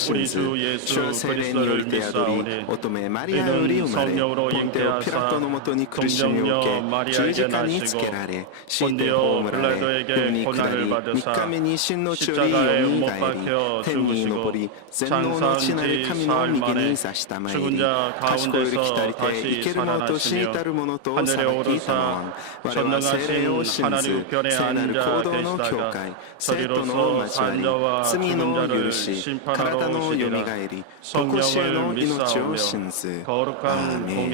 信ず、主は聖霊によりて宿り、乙女マリアより生まれ、ポンテオ・ピラトのもとに苦しみを受け、十字架につけられ、死んで葬られ、世に下り、3日目に神の地よりよみがえり、天に昇り、全能の地なる神の右に座したまいり、賢より来たりて、生ける者と死にたる者と裁きたまわん。我は聖霊を信ず、聖なる行動の教会、生徒の交わり、罪の許し、体のよみがえり、常しえの命を信ず。アーメン。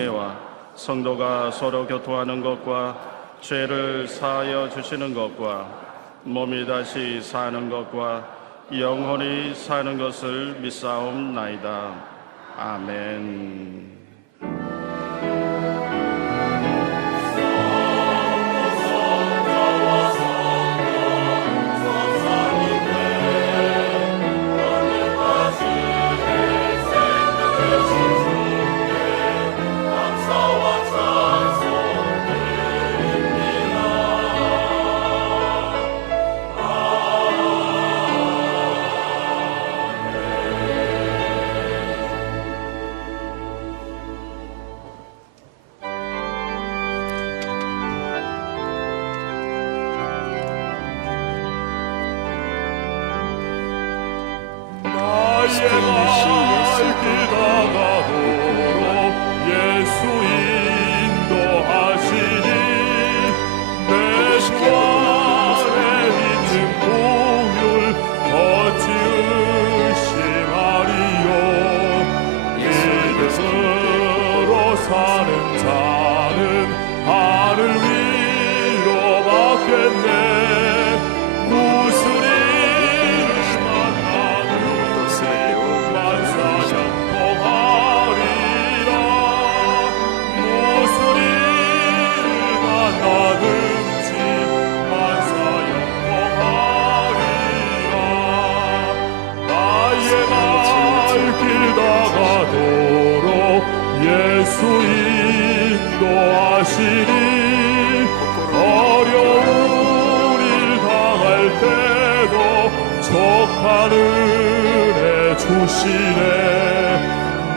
성도가 서로 교통하는 것과 죄를 사하여 주시는 것과 몸이 다시 사는 것과 영원히 사는 것을 믿사옵나이다. 아멘.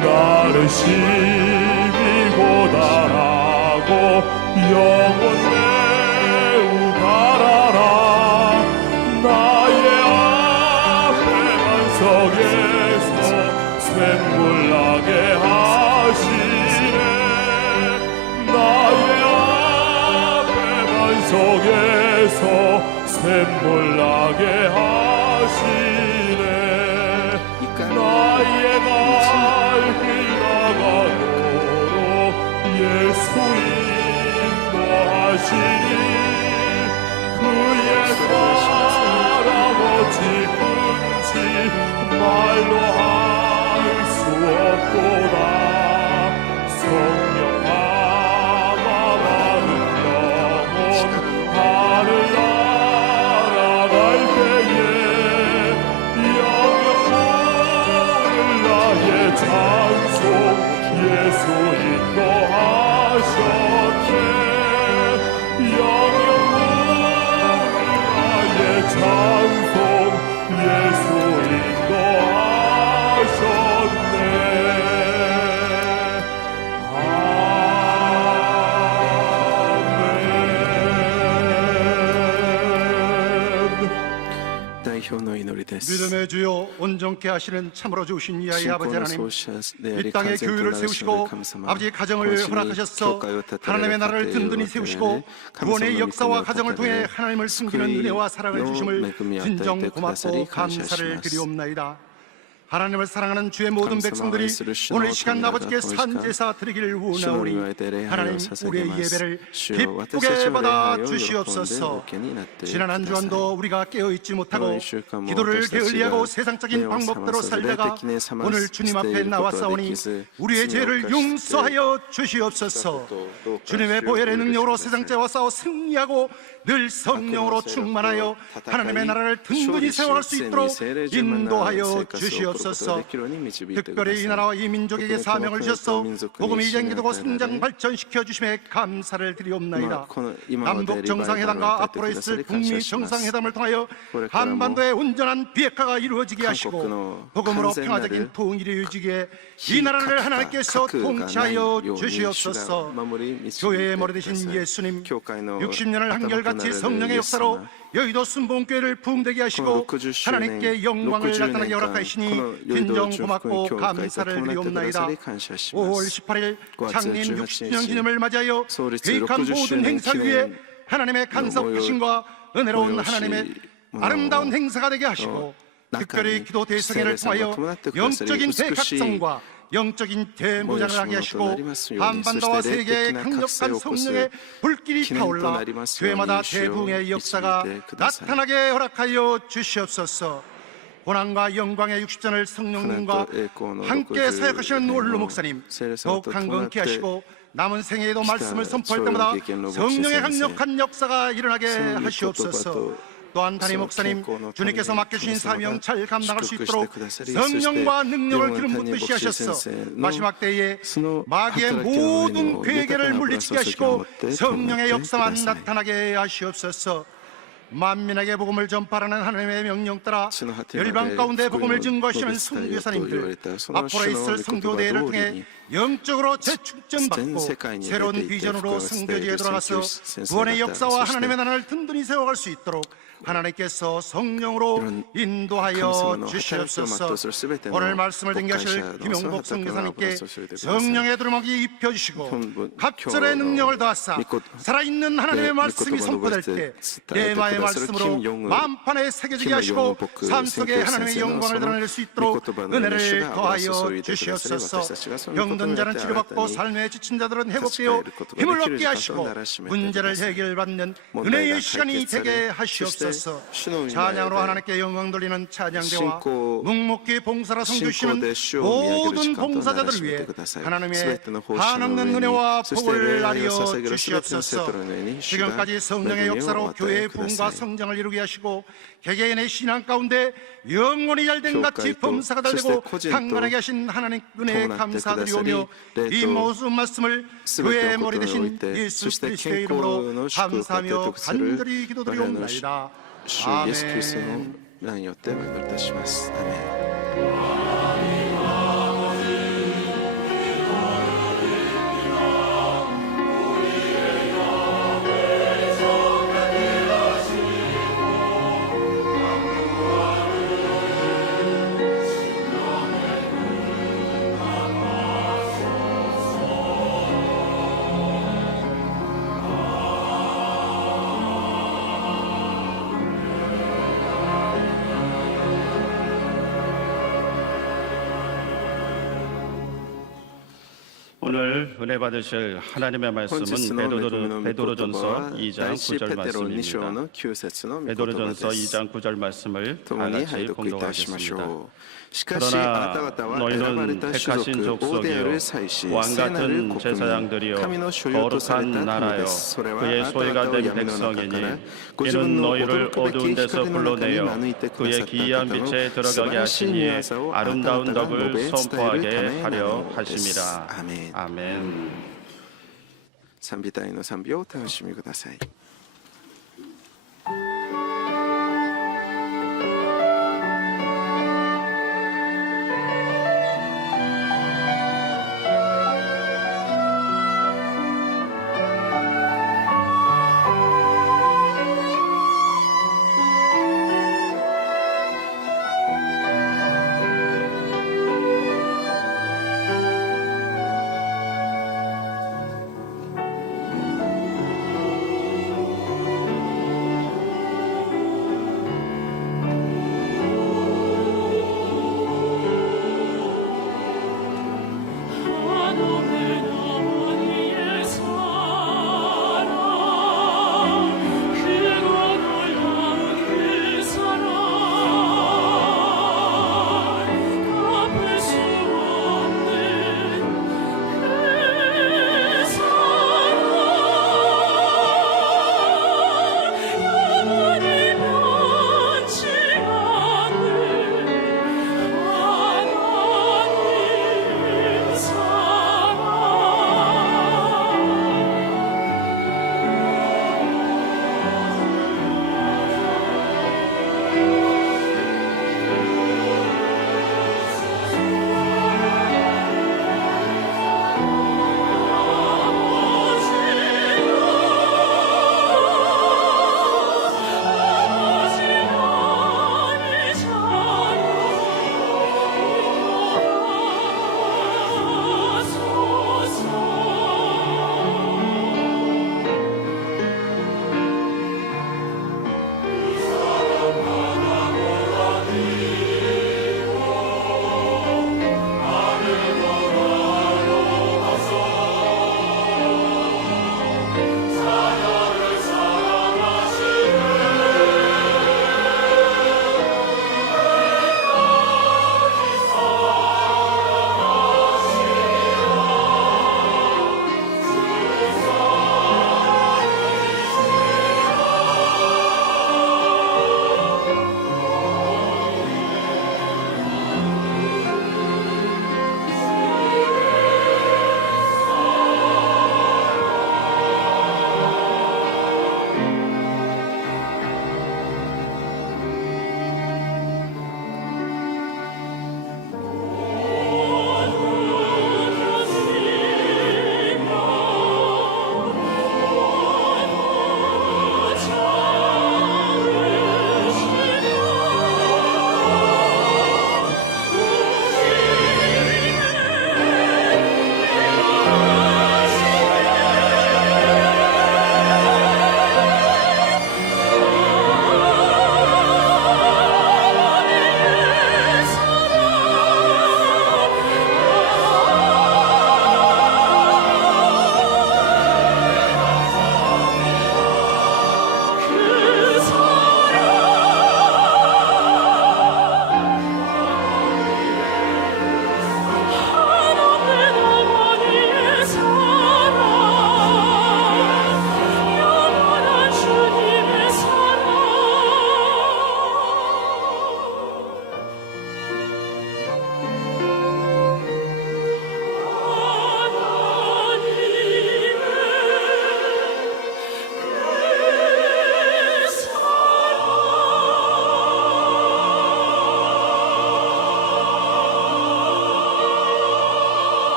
나를 심히 고단하고 영원 매우 바라라. 나의 앞에 반석에서 샘물 나게 하시네. 나의 앞에 반석에서 샘물 나게 하시네. 나의 발길 나가도록 예수 인도하시니 그의 사랑 어찌 큰지 말로 할 수 없도다. 성령 감화받은 영혼 하늘 날아갈 때에 찬송 예수 인도하셨네. 영영을 나의 찬송 예수 인도하셨네. 아멘. 대표의祈りです。 믿음의 주요 온전케 하시는 참으로 좋으신 이하의 아버지 하나님, 이 땅에 교회를 세우시고 아버지의 가정을 허락하셔서 하나님의 나라를 든든히 세우시고 구원의 역사와 가정을 통해 하나님을 숨기는 은혜와 사랑을 주심을 진정 고맙고 감사를 드리옵나이다. 하나님을 사랑하는 주의 모든 백성들이 오늘 이 시간 아버지께 산제사 드리기를 원하오니 하나님 우리의 예배를 기쁘게 받아 주시옵소서. 지난 한 주간도 우리가 깨어있지 못하고 기도를 게을리하고 세상적인 방법대로 살다가 오늘 주님 앞에 나왔사오니 우리의 죄를 용서하여 주시옵소서. 주님의 보혈의 능력으로 세상죄와 싸워 승리하고 늘 성령으로 충만하여 하나님의 나라를 든든히 세워갈 수 있도록 인도하여 주시옵소서. 주시옵소서. 특별히 이 나라와 이 민족에게 사명을 주셔서 복음의 이전 기도고 성장 발전시켜 주심에 감사를 드리옵나이다. 남북 정상회담과 앞으로 있을 북미 정상회담을 통하여 한반도의 온전한 비핵화가 이루어지게 하시고 복음으로 평화적인 통일이 이루어지게 이 나라를 하나님께서 통치하여 주시옵소서. 교회의 머리 되신 예수님, 60년을 한결같이 성령의 역사로 여의도 순복음교회를 부흥되게 하시고 하나님께 영광을 나타나게 허락하시니 진정 고맙고 감사를 드리옵나이다. 5월 18일 창립 60년 기념을 맞이하여 계획한 모든 행사 위에 하나님의 간섭하심과 은혜로운 하나님의 아름다운 행사가 되게 하시고 특별히 기도 대성회를 통하여 영적인 대각성과 영적인 대무장을 하게 하시고 한반도와 세계의 강력한 성령의 불길이 타올라 교회마다 대부흥의 역사가 나타나게 허락하여 주시옵소서. 고난과 영광의 60전을 성령님과 함께 사역하시는 원로 목사님 더욱 강건케 하시고 남은 생애에도 말씀을 선포할 때마다 성령의 강력한 역사가 일어나게 하시옵소서. 또한 담임 목사님 주님께서 맡겨주신 사명 잘 감당할 수 있도록 성령과 능력을 기름 붓듯이 하셔서 마지막 때에 마귀의 모든 괴계를 물리치게 하시고 성령의 역사만 나타나게 하시옵소서. 만민에게 복음을 전파하는 하나님의 명령 따라 열방 가운데 복음을 증거하시는 선교사님들 앞으로 있을 선교대회를 통해 영적으로 재충전받고 새로운 비전으로 선교지에 들어가서 구원의 역사와 하나님의 나라를 든든히 세워갈 수 있도록 하나님께서 성령으로 인도하여 주시옵소서. 오늘 말씀을 전개하실 김용복 선교사님께 성령의 두루마기 입혀주시고 갑절의 능력을 더하사 살아있는 하나님의 말씀이 선포될 때 레마의 말씀으로 만판에 새겨지게 하시고 삶 속에 하나님의 영광을 드러낼 수 있도록 은혜를 더하여 주시옵소서. 병든 자는 치료받고 삶에 지친 자들은 회복되어 힘을 얻게 하시고 문제를 해결받는 은혜의 시간이 되게 하시옵소서. 찬양으로 하나님께 영광 돌리는 찬양대와 묵묵히 봉사라 섬기시는 모든 봉사자들을 위해 하나님의 한없는 은혜와 복을 나리어 주시옵소서. 지금까지 성령의 역사로 교회의 부흥과 성장을 이루게 하시고 개개인의 신앙 가운데 영원히 잘된 같이 범사가 되고 강건하게 하신 하나님 은혜에 감사드리오며 이 모든 말씀을 교회의 머리 되신 예수 그리스도의 이름으로 감사하며 간절히 기도드리옵나이다. 主イエス・キリストの皆によってお祈りいたします。アーメン。오늘 은혜 받으실 하나님의 말씀은 베드로전서 2장 9절 말씀입니다. 베드로전서 2장 9절 말씀을 다 같이 공독하겠습니다. 그러나 너희는 택하신 족속이요 왕같은 제사장들이요 거룩한 나라요 그의 소유가 된 백성이니 이는 너희를 어두운 데서 불러내어 그의 기이한 빛에 들어가게 하시니 아름다운 덕을 선포하게 하려 하심이라. 아멘. 賛美隊の賛美をお楽しみください。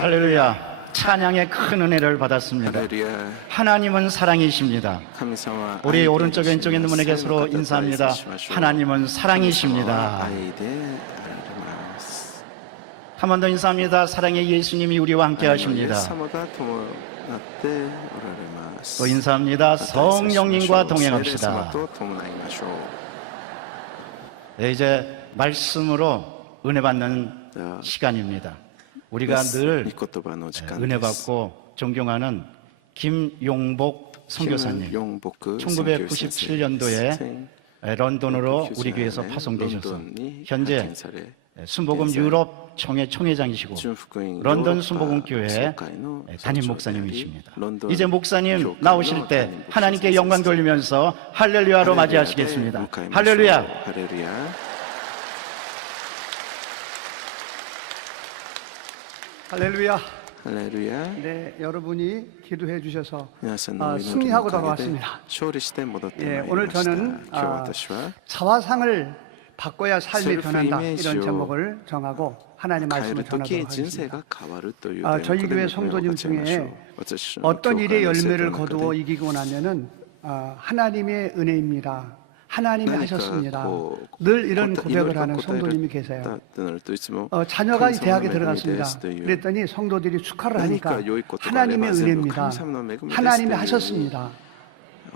할렐루야. 찬양의 큰 은혜를 받았습니다. 할렐루야. 하나님은 사랑이십니다. 감사와 우리 아이들 오른쪽 왼쪽 있는 분에게 말씀 서로 갖다 인사합니다. 말씀하시오. 하나님은 사랑이십니다. 감사와 아이들 알리마스. 한 번 더 인사합니다. 사랑의 예수님이 우리와 함께 하십니다. 예수님과 동행하tte 오라레마스. 또 인사합니다. 성령님과 동행합시다. 또 동행하시오. 네, 이제 말씀으로 은혜 받는 시간입니다. 우리가 늘 은혜 받고 존경하는 김용복 선교사님, 1997년도에 런던으로 우리 교회에서 파송되셔서 현재 순복음 유럽 총회 총회장이시고 런던 순복음교회 담임 목사님이십니다. 이제 목사님 나오실 때 하나님께 영광 돌리면서 할렐루야로 맞이하시겠습니다. 할렐루야. 할렐루야. 할렐루야. 네, 여러분이 기도해 주셔서 皆さんのお祈り 승리하고 のおかげで 돌아왔습니다. 勝利して戻ってまい 예, り 오늘 ました。 저는 今日私は 자화상을 바꿔야 삶이 셀프 변한다 이미지로 이런 제목을 정하고 하나님 変え 말씀을 る時 전하도록 人生 하겠습니다. が変わるという 저희 題目 교회 で 성도님 分かち合いましょう 중에 私の 어떤 教 일의 会の生徒 열매를 の中 거두어 で 이기고 나면은 하나님의 은혜입니다. 하나님이 何か 하셨습니다. こう 늘 이런 いろい 고백을 ろ 하는 答え 성도님이 る 계세요. となるといつも 자녀가 이 神様の 대학에 恵みで 들어갔습니다. すという 그랬더니 성도들이 축하를 何 하니까 か良いことがあれ 하나님의 ば全部 은혜입니다. 神様の恵みですと 하나님이 いう 하셨습니다.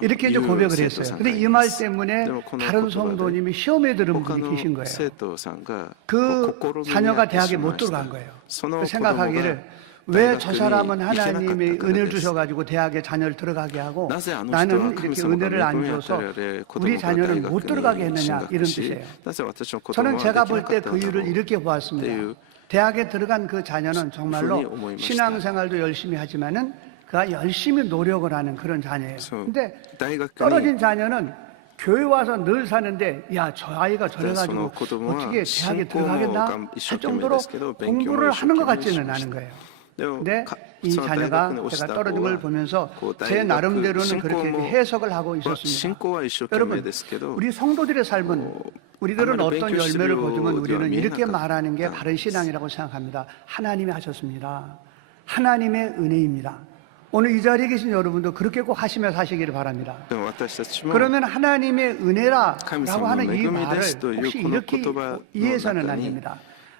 이렇게 이제 이유 고백을 생徒さ 했어요. ん 근데 が 이 い 말 ます。 때문에 でもこの 다른 言葉で 성도님이 시험에 들은 他 분이 の 계신 거예요. 生徒さんが 그 心に 자녀가 やってし 대학에 まい 못 ました 들어간 거예요. その 그 子供が 생각하기를 왜 저 大学に 사람은 行けなかったから 하나님의 です。 은혜를 주셔가지고 대학에 자녀를 들어가게 하고なぜあの人 나는 は 이렇게 神様が 은혜를 恵 안 みを与 줘서 えられ子 우리 供が大 자녀는 学 못 들어가게 に 했느냐 進 이런 学し 뜻이에요. なぜ私の子供 저는 はでき 제가 な 볼 か 때 った 그 のだ 이유를 ろう 이렇게 보았습니다. 네. 대학에 들어간 그 자녀는 정말로 분이 오모이마시다. 신앙생활도 열심히 하지만은 그가 열심히 노력을 하는 그런 자녀예요. 그래서 근데 大学に 떨어진 자녀는 교회 와서 늘 사는데 야 저 아이가 저래가지고 그래서 그子供は 어떻게 대학에 들어가겠나 할 一生懸命 정도로 ですけど勉強も 공부를 하는 것 一生懸命 같지는 しました。 않은 거예요. でも 근데 か 이 その大 자녀가 学に落ち 제가 た 떨어진 子 걸 は 보면서 こう 제 大学 나름대로는 進 그렇게 行も 해석을 하고 信 있었습니다. 仰は一生懸命 여러분 ですけど 우리 성도들의 삶은 우리들은 아무리 어떤 뱅큐 열매를 시리오 거두면 우리는 되어 이렇게 미행하다. 말하는 게 바른 신앙이라고 생각합니다. 하나님이 하셨습니다. 하나님의 은혜입니다. 오늘 이 자리에 계신 여러분도 그렇게 꼭 하시며 사시기를 바랍니다. でも私たちも 그러면 하나님의 은혜라고 神様の 하는 이 恵み 말을 ですという 혹시 この 이렇게 言葉の 이해해서는 中 안 に 됩니다.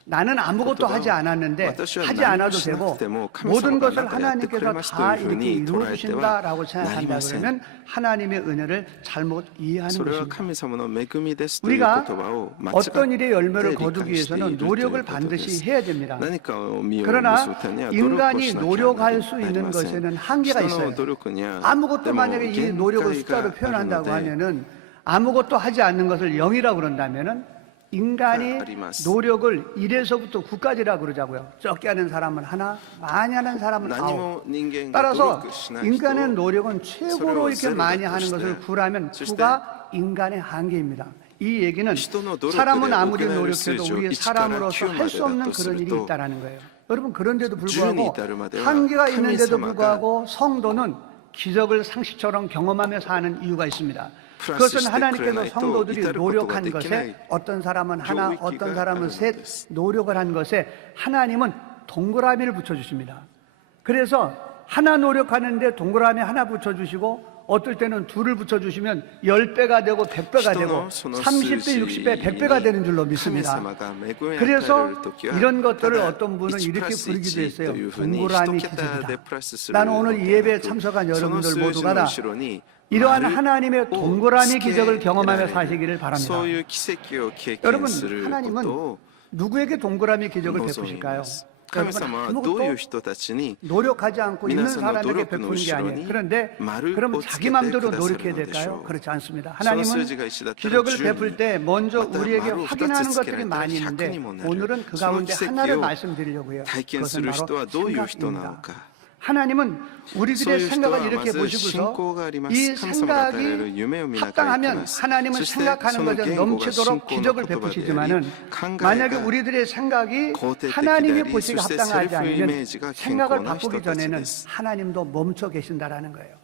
나는 아무것도 하지 않았는데 私は 하지 何も 않아도 しな 되고 くても神 모든 様が 것을 何かやってくれ 하나님께서 ます 다 というふう 이렇게 に捉えては 이루어주신다라고 なり 생각한다 ません。 그러면 하나님의 은혜를 잘못 이해하는 それは 것입니다. 神様の恵みですという言 우리가 葉を間違って 어떤 일의 열매를 理 거두기 解している 위해서는 という 노력을 ことで 반드시 す。 해야 됩니다. 何かを実を 그러나 結ぶためには努力を 인간이 しなきゃ 노력할 수 なり 있는 ません。 것에는 한계가 人の 있어요. 努力には 아무것도 でも 만약에 이 限 노력을 界 숫자로 があるの 표현한다고 で 하면은 아무것도 하지 않는 것을 0이라고 그런다면은 인간이 아리마스. 노력을 1에서부터 9까지라고 그러자고요. 적게 하는 사람은 하나, 많이 하는 사람은 何 9. も人間が努 따라서 力しない人 인간의 노력은 최고로 서로 이렇게 많이 하는 세로다 것을 또 구라면 시대. 9가 인간의 한계입니다. 이 얘기는 人の努力で 사람은 아무리 行える 노력해도 数字を 우리 1から 사람으로서 9 할 수 없는 までだとす 그런 る 일이 と 있다는 거예요. 여러분 그런데도 10에 불구하고 이르までは 한계가 있는데도 神様が 불구하고 성도는 기적을 상식처럼 경험하며 사는 이유가 있습니다. 플러스 그것은 시대 하나님께서 그러나이도 성도들이 이따를 노력한 것도 것에 되기나이 어떤 사람은 하나, 교육기가 어떤 사람은 하는 셋 것이다. 노력을 한 것에 하나님은 동그라미를 붙여주십니다. 그래서 하나 노력하는데 동그라미 하나 붙여주시고 어떨 때는 둘을 붙여주시면 10배가 되고 100배가 되고 30배, 60배, 100배가 되는 줄로 믿습니다. 그래서 이런 것들을 어떤 분은 이렇게 부르기도 했어요. 동그라미 기적이다. 나는 오늘 이 예배에 참석한 여러분들 모두가 다 이러한 하나님의 동그라미 기적을 경험하며 사시기를 바랍니다. 여러분, 하나님은 누구에게 동그라미 기적을 베푸실까요? 神様はどういう人たちに 노력하지 않고 있는 皆さんの努 사람에게 力の 베푸는 게 後ろ 아니에요. に 그런데 丸 그러면 をつけ 자기 て 마음대로 くださる 노력해야 のでし 될까요? ょう。 그렇지 않습니다. その 하나님은 数字が1だったら 기적을 10 베풀 때 먼저 また 우리에게 丸を 확인하는 2つつけ 것들이 られたら 많이 100 있는데 にもなる。 오늘은 그 その 가운데 奇跡 하나를 を 말씀드리려고요. 体験す 그것은 る 바로 人はどういう人なの 생각입니다. か。 하나님은 そう 우리들의 いう人 생각을 は 이렇게 まず信 보시고서 仰がありま 이 す。神様が与えられる 생각이 夢を見ながら生き 합당하면 ます。 하나님은 そして 생각하는 その 것에 言語が信 넘치도록 仰の 기적을 言葉であり 베푸시지만은 考え 만약에 が 우리들의 생각이 肯定的であ 하나님의 り 보시기에 そして 합당하지 セルフイメー 않으면 ジが健康 생각을 な人 바꾸기 たち 전에는 です。 하나님도 멈춰 계신다라는 거예요.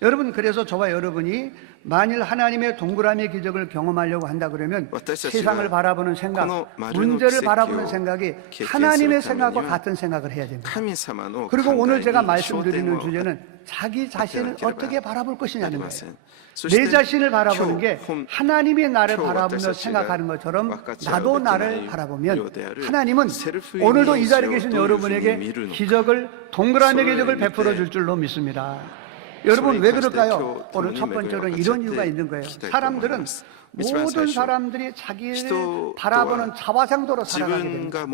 여러분, 그래서 저와 여러분이 만일 하나님의 동그라미 기적을 경험하려고 한다 그러면 세상을 바라보는 생각, 문제를 바라보는 생각이 하나님의 생각과 같은 생각을 해야 됩니다. 그리고 오늘 제가 말씀드리는 주제는 자기 자신을 어떻게 바라볼 것이냐는 거예요. 내 자신을 바라보는 게 하나님이 나를 바라보며 생각하는 것처럼 나도 나를 바라보면 하나님은 오늘도 이 자리에 계신 여러분에게 기적을, 동그라미 기적을 베풀어 줄 줄로 믿습니다. 여러분, 왜 그럴까요? 오늘 첫 번째로는 이런 이유가 있는 거예요. 사람들은, 모든 사람들이 자기를 바라보는 자화상도로 살아가게 됩니다.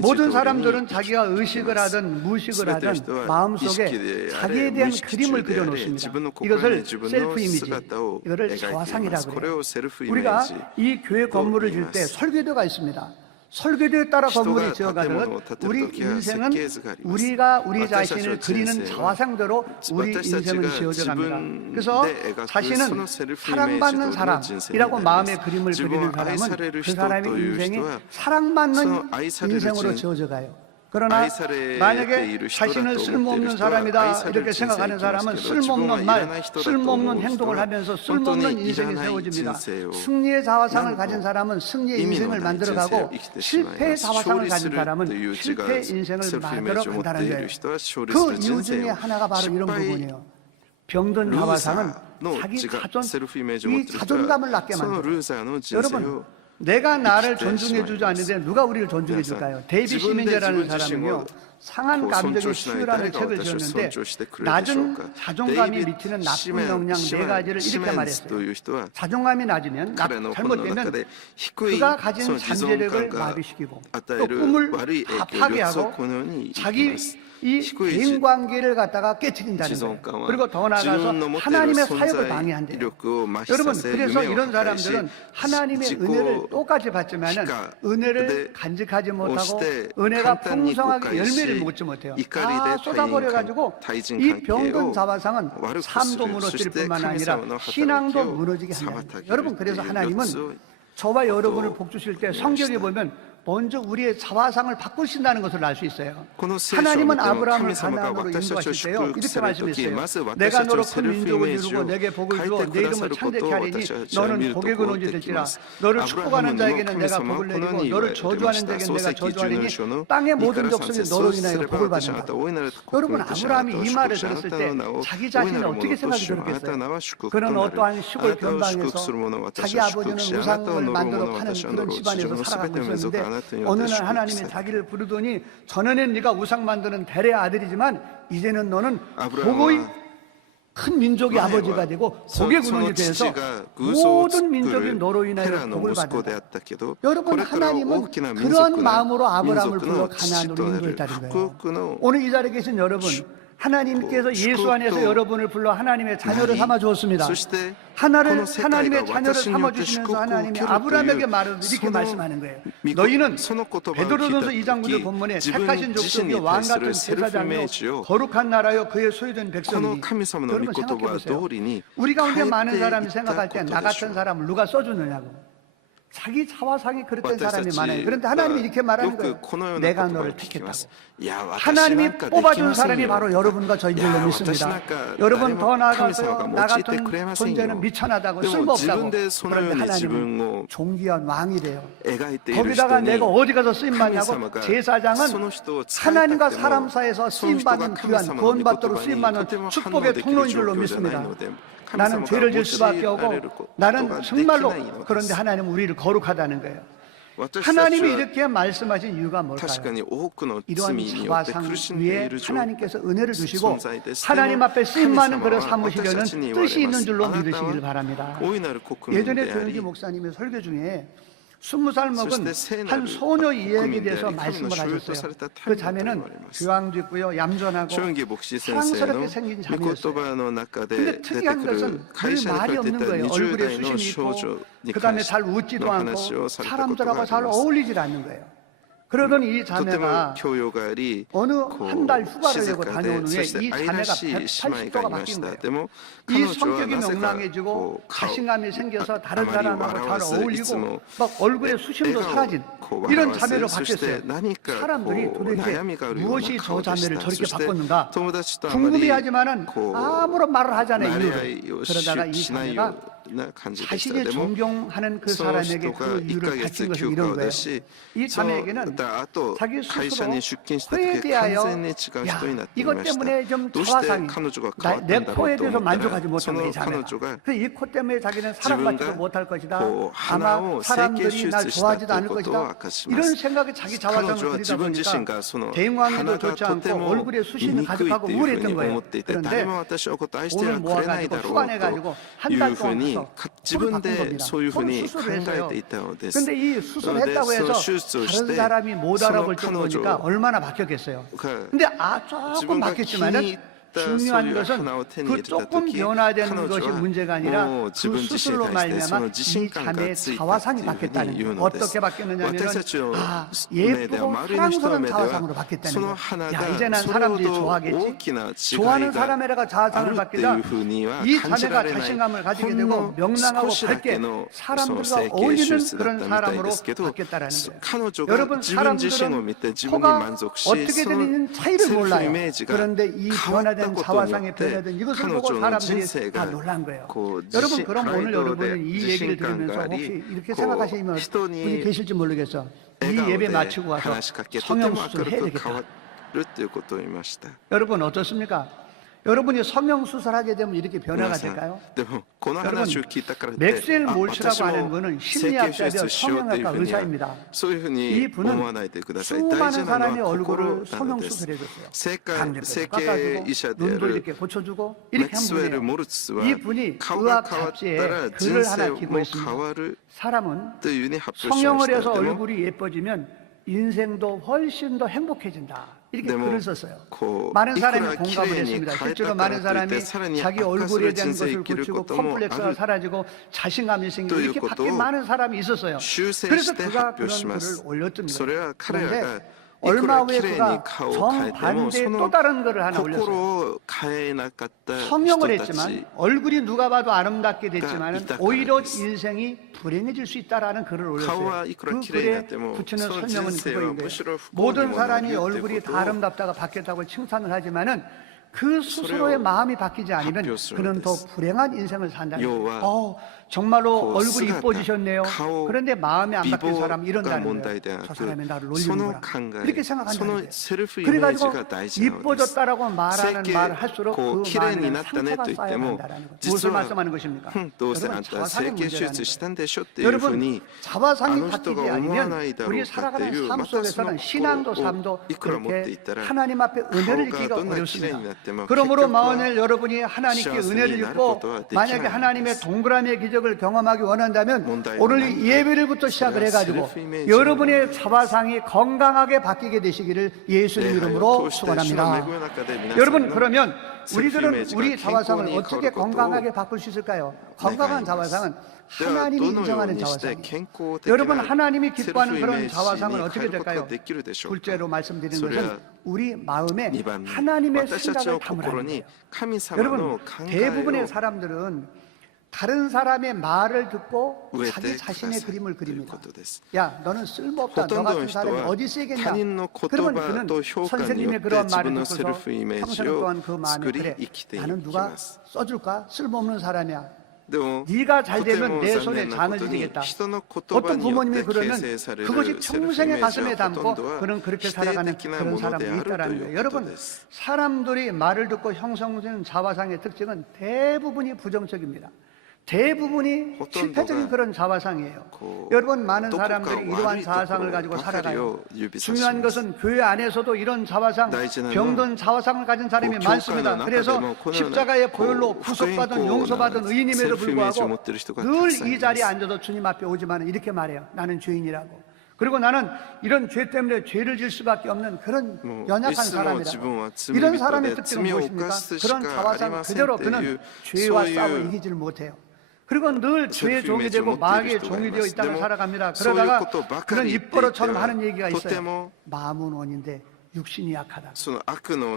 모든 사람들은 자기가 의식을 하든 무의식을 하든 마음속에 자기에 대한 그림을 그려놓습니다. 이것을 셀프 이미지, 이거를 자화상이라고 그래요. 우리가 이 교회 건물을 질 때 설계도가 있습니다. 설계도에 따라 건물이 지어가듯 우리 인생은 우리가 우리 자신을 그리는 자화상대로 우리 인생은 지어져 갑니다. 그래서 자신은 사랑받는 사람이라고 마음의 그림을 그리는 사람은 그 사람의 인생이 사랑받는 인생으로 지어져 가요. 그러나 만약에 자신을 쓸모없는 사람이다 이렇게 생각하는 사람은 쓸모없는 말, 쓸모없는 행동을 하면서 쓸모없는 인생이 세워집니다. 승리의 자화상을 가진 사람은 승리의 인생을 만들어가고 실패의 자화상을 가진 사람은 실패의 인생을 만들어 간다는 거예요. 그 이유 중에 하나가 바로 이런 부분이에요. 병든 자화상은 자기 이 자존감을 낮게 만들어요. 여러분, 내가 나를 존중해주지 않는데 누가 우리를 존중해줄까요? 데이비 시민제라는 사람은요, 상한 감정의 치유라는 책을 지었는데 낮은 자존감이 미치는 나쁜 영향 4가지를 이렇게 말했어요. 자존감이 낮으면, 잘못되면 그가 가진 잠재력을 마비시키고 또 꿈을 다 파괴하고 자기 이 대인관계를 갖다가 깨트린다는 거예요. 그리고 더 나아가서 하나님의 사역을 방해한대요. 여러분, 그래서 이런 사람들은 하나님의 은혜를 똑같이 받지만 은혜를 간직하지 못하고 은혜가 풍성하게 열매를 맺지 못해요. 다 쏟아버려가지고 이 병든 자화상은 삶도 무너질 뿐만 아니라 신앙도 무너지게 한다. 여러분, 그래서 하나님은 저와 여러분을 복 주실 때 성경에 보면 먼저 우리의 자화상을 바꾸신다는 것을 알 수 있어요. 하나님은 아브라함을 가나안으로 인도하실 때요, 이렇게 말씀했어요. 내가 너로 큰 민족을 이루고 내게 복을 주어 내 이름을 창대케 하리니 너는 복의 근원이 될지라. 너를 축복하는 자에게는 내가 복을 내리고 너를 저주하는 자에게는 내가 저주하리니 땅의 모든 족속이 너로 인하여 복을 받는다. 여러분, 아브라함이 이 말을 들었을 때 자기 자신이 어떻게 생각이 들었겠어요? 그는 어떠한 시골 변방에서 자기 아버지는 우상을 만들어 파는 그런 집안에서 살아가고 있었는데 어느 날 하나님이 자기를 부르더니 전에는 네가 우상 만드는 벨의 아들이지만 이제는 너는 복의 큰 민족의 아버지가 되고 복의 근원이 되어서 모든 민족이 너로 인하여 복을 받는다. 여러분, 하나님은 그런 마음으로 아브라함을 불러 가나안으로 인도했다는 거예요. 오늘 이 자리에 계신 여러분, 하나님께서 예수 안에서 여러분을 불러 하나님의 자녀를 삼아 주었습니다. 하나님의 자녀를 삼아 주시면서 하나님이 아브라함에게 말을 이렇게 말씀하는 거예요. 너희는 베드로전서 2장 9절 본문에 착하신 족속이 왕 같은 제사장이요 거룩한 나라요 그의 소유된 백성이니. 여러분, 생각해 보세요. 우리 가운데 많은 사람이 생각할 때 나 같은 사람을 누가 써주느냐고. 자기 자화상이 그렇던 사람이 많아요. 그런데 하나님이 이렇게 말하는 거예요. 내가 너를 택했다고. 하나님이 뽑아준 사람이 바로 여러분과 저희들로 믿습니다. 여러분, 더 나아가서 나 같은 존재는 미천하다고 쓸모없다고. 그런데 하나님은 존귀한 왕이래요. 거기다가 내가 어디 가서 쓰임받냐고. 제사장은 하나님과 사람 사이에서 쓰임받는 귀한 구원받도록 쓰임받는 축복의 통로인 줄로 믿습니다. 나는 죄를 질 수밖에 없고 나는 정말로, 그런데 하나님은 우리를 거룩하다는 거예요. 하나님이 이렇게 말씀하신 이유가 뭘까요? 이러한 자화상 위에 하나님께서 은혜를 주시고 하나님 앞에 쓰임받는 그릇 삼으시려는 뜻이 있는 줄로 믿으시기를 바랍니다. 예전에 조영기 목사님의 설교 중에 20살 먹은 한 소녀 이야기에 대해서 말씀을 하셨어요. 그 자매는 교양도 있고요, 얌전하고 사랑스럽게 생긴 자매였어요. 근데 특이한 것은 늘 말이 없는 거예요. 얼굴에 수심이 있고 그 다음에 잘 웃지도 않고 사람들하고 잘 어울리질 않는 거예요. 그러던 이 자매가 어느 한 달 휴가를 내고 다녀온 후에 이 자매가 180도가 바뀐 거예요. 이 성격이 명랑해지고 자신감이 생겨서 다른 사람하고 잘 어울리고 막 얼굴에 수심도 사라진 이런 자매로 바뀌었어요. 사람들이 도대체 무엇이 저 자매를 저렇게 바꿨는가 궁금해하지만은 아무런 말을 하잖아요. 이유를. 그러다가 이 자매가 자신이 존경하는 그 사람에게 그 이유를 밝힌 것이 이런 거예요. 이 자매에게는 자기 스스로 코에 대하여 야 이것 때문에 좀 자화상이 내 코에 대해서 만족하지 못한 이 자매가 그래서 이 코 때문에 자기는 사랑받지도 못할 것이다. 아마 사람들이 날 좋아하지도 않을 것이다. 이런 생각에 자기 자화상을 그리다 보니까 대응하기도 좋지 않고 얼굴에 수신을 가득하고 우울했던 거예요. 그런데 오늘 모아가지고 수관해가지고 한 달 동안 가서 코를 바꾼 겁니다. 코를 수술을 했어요. 그런데 이 수술했다고 해서 다른 사람이 못 알아볼 정도니까 얼마나 바뀌었겠어요. 근데 조금 바뀌었지만은 중요한 것은 그 조금 변화된 것이 문제가 아니라 그 수술로 말미암아 이 자매의 자화상이 바뀌었다는 거예요. 어떻게 바뀌었느냐면 예쁘고 사랑스러운 자화상으로 바뀌었다는 거예요. 야 이제 난 사람들이 좋아하겠지. 좋아하는 사람에다가 자화상을 바뀌다 이 자매가 자신감을 가지게 되고 명랑하고 밝게 사람들과 어울리는 그런 사람으로 바뀌었다는 거예요. 여러분 사람들은 코가 어떻게 되는 차이를 몰라요. 그런데 이 변화된 자화상의 변화된 이것을 보고 사람들이 다 놀란 거예요. 여러분 그럼 오늘 여러분은 이 얘기를 들으면서 혹시 이렇게 생각하시는 분이 계실지 모르겠어. 이 예배 마치고 와서 성형수술 해야 되겠다. 여러분 어떻습니까? 여러분이 성형수술하게 되면 이렇게 변화가 될까요? 여러분 맥스웰 몰츠라고 하는 분은 심리학자이며 성형외과 의사입니다. 이분은 수많은 사람의 얼굴을 성형수술해줬어요. 강제로 깎아주고 눈도 이렇게 고쳐주고 이렇게 한 분이에요. 이분이 의학 잡지에 글을 하나 기고 있습니다. 사람은 성형을 해서 얼굴이 예뻐지면 인생도 훨씬 더 행복해진다. 이렇게 글을 썼어요. 많은 사람이 공감을 했습니다. 실제로 많은 사람이 자기 얼굴에 대한 것을 고치고 컴플렉스가 사라지고 자신감이 생기고 이렇게 바뀐 많은 사람이 있었어요. 그래서 그가 그런 글을 올렸던 거예요. 그런데 얼마 후에 그가 정반대의 또 다른 글을 하나 올렸어요. 성형을 했지만 얼굴이 누가 봐도 아름답게 됐지만 오히려 인생이 불행해질 수 있다라는 글을 올렸어요. 그 글에 붙이는 설명은 그거인 거예요. 모든 사람이 얼굴이 다 아름답다가 바뀌었다고 칭찬을 하지만은 그 스스로의 마음이 바뀌지 않으면 그는 더 불행한 인생을 산다는 거예요. 정말로 얼굴이 이뻐지셨네요. 그런데 마음이 안 바뀐 사람이 이런다는 거예요. 저 사람이 나를 놀리는구나. 이렇게 생각한다는 거예요. 그래가지고 이뻐졌다라고 말하는 말을 할수록 그 마음에 상처가 쌓여간다는 거예요. 무엇을 말씀하는 것입니까? 여러분 자화상의 문제라는 거예요. 여러분 자화상이 바뀌지 않으면 우리 살아가는 삶 속에서는 신앙도 삶도 그렇게 하나님 앞에 은혜를 입기가 어렵습니다. 그러므로 만일 여러분이 하나님께 은혜를 입고 만약에 하나님의 동그라미의 기적을 경험하기 원한다면 오늘 이 예배를부터 시작을 해가지고 여러분의 자화상이 건강하게 바뀌게 되시기를 예수님 이름으로 축원합니다. 여러분 그러면 우리들은 우리 자화상을 어떻게 건강하게 바꿀 수 있을까요? 건강한 자화상은 하나님이 인정하는 자화상이에요. 여러분 하나님이 기뻐하는 그런 자화상은 어떻게 될까요? 둘째로 말씀드리는 것은 우리 마음에 하나님의 생각을 담으라는 거예요. 여러분 대부분의 사람들은 다른 사람의 말을 듣고 자기 자신의 그림을 그립니다. 야 너는 쓸모없다. 너 같은 사람이 어디 쓰겠냐. 그러면 그는 선생님의 그런 말을 듣고서 평생 동안 그 마음에 그래 나는 누가 써줄까? 쓸모없는 사람이야. 네가 잘 되면 내 손에 장을 지니겠다. 어떤 부모님이 그러면 그것이 평생의 가슴에 담고 그는 그렇게 살아가는 그런 사람이 있다는 거예요. 여러분 사람들이 말을 듣고 형성되는 자화상의 특징은 대부분이 부정적입니다. 대부분이 실패적인 그런 자화상이에요. 여러분 많은 사람들이 이러한 자화상을 가지고 살아가요. 중요한 것은 교회 안에서도 이런 자화상, 병든 자화상을 가진 사람이 많습니다. 그래서 십자가의 보혈로 구속받은 용서받은 의인임에도 불구하고 늘 이 자리에 앉아서 주님 앞에 오지만 이렇게 말해요. 나는 죄인이라고. 그리고 나는 이런 죄 때문에 죄를 질 수밖에 없는 그런 연약한 사람이라고. 이런 사람의 특징은 무엇입니까? 그런 자화상 그대로 그는 죄와 싸워 이기지를 못해요. 그리고 늘 죄의 종이 되고 마귀의 종이 되어 있다가 살아갑니다. 그러다가 그런 입버릇처럼 하는 얘기가 있어요. 마음은 원인데 육신이 약하다.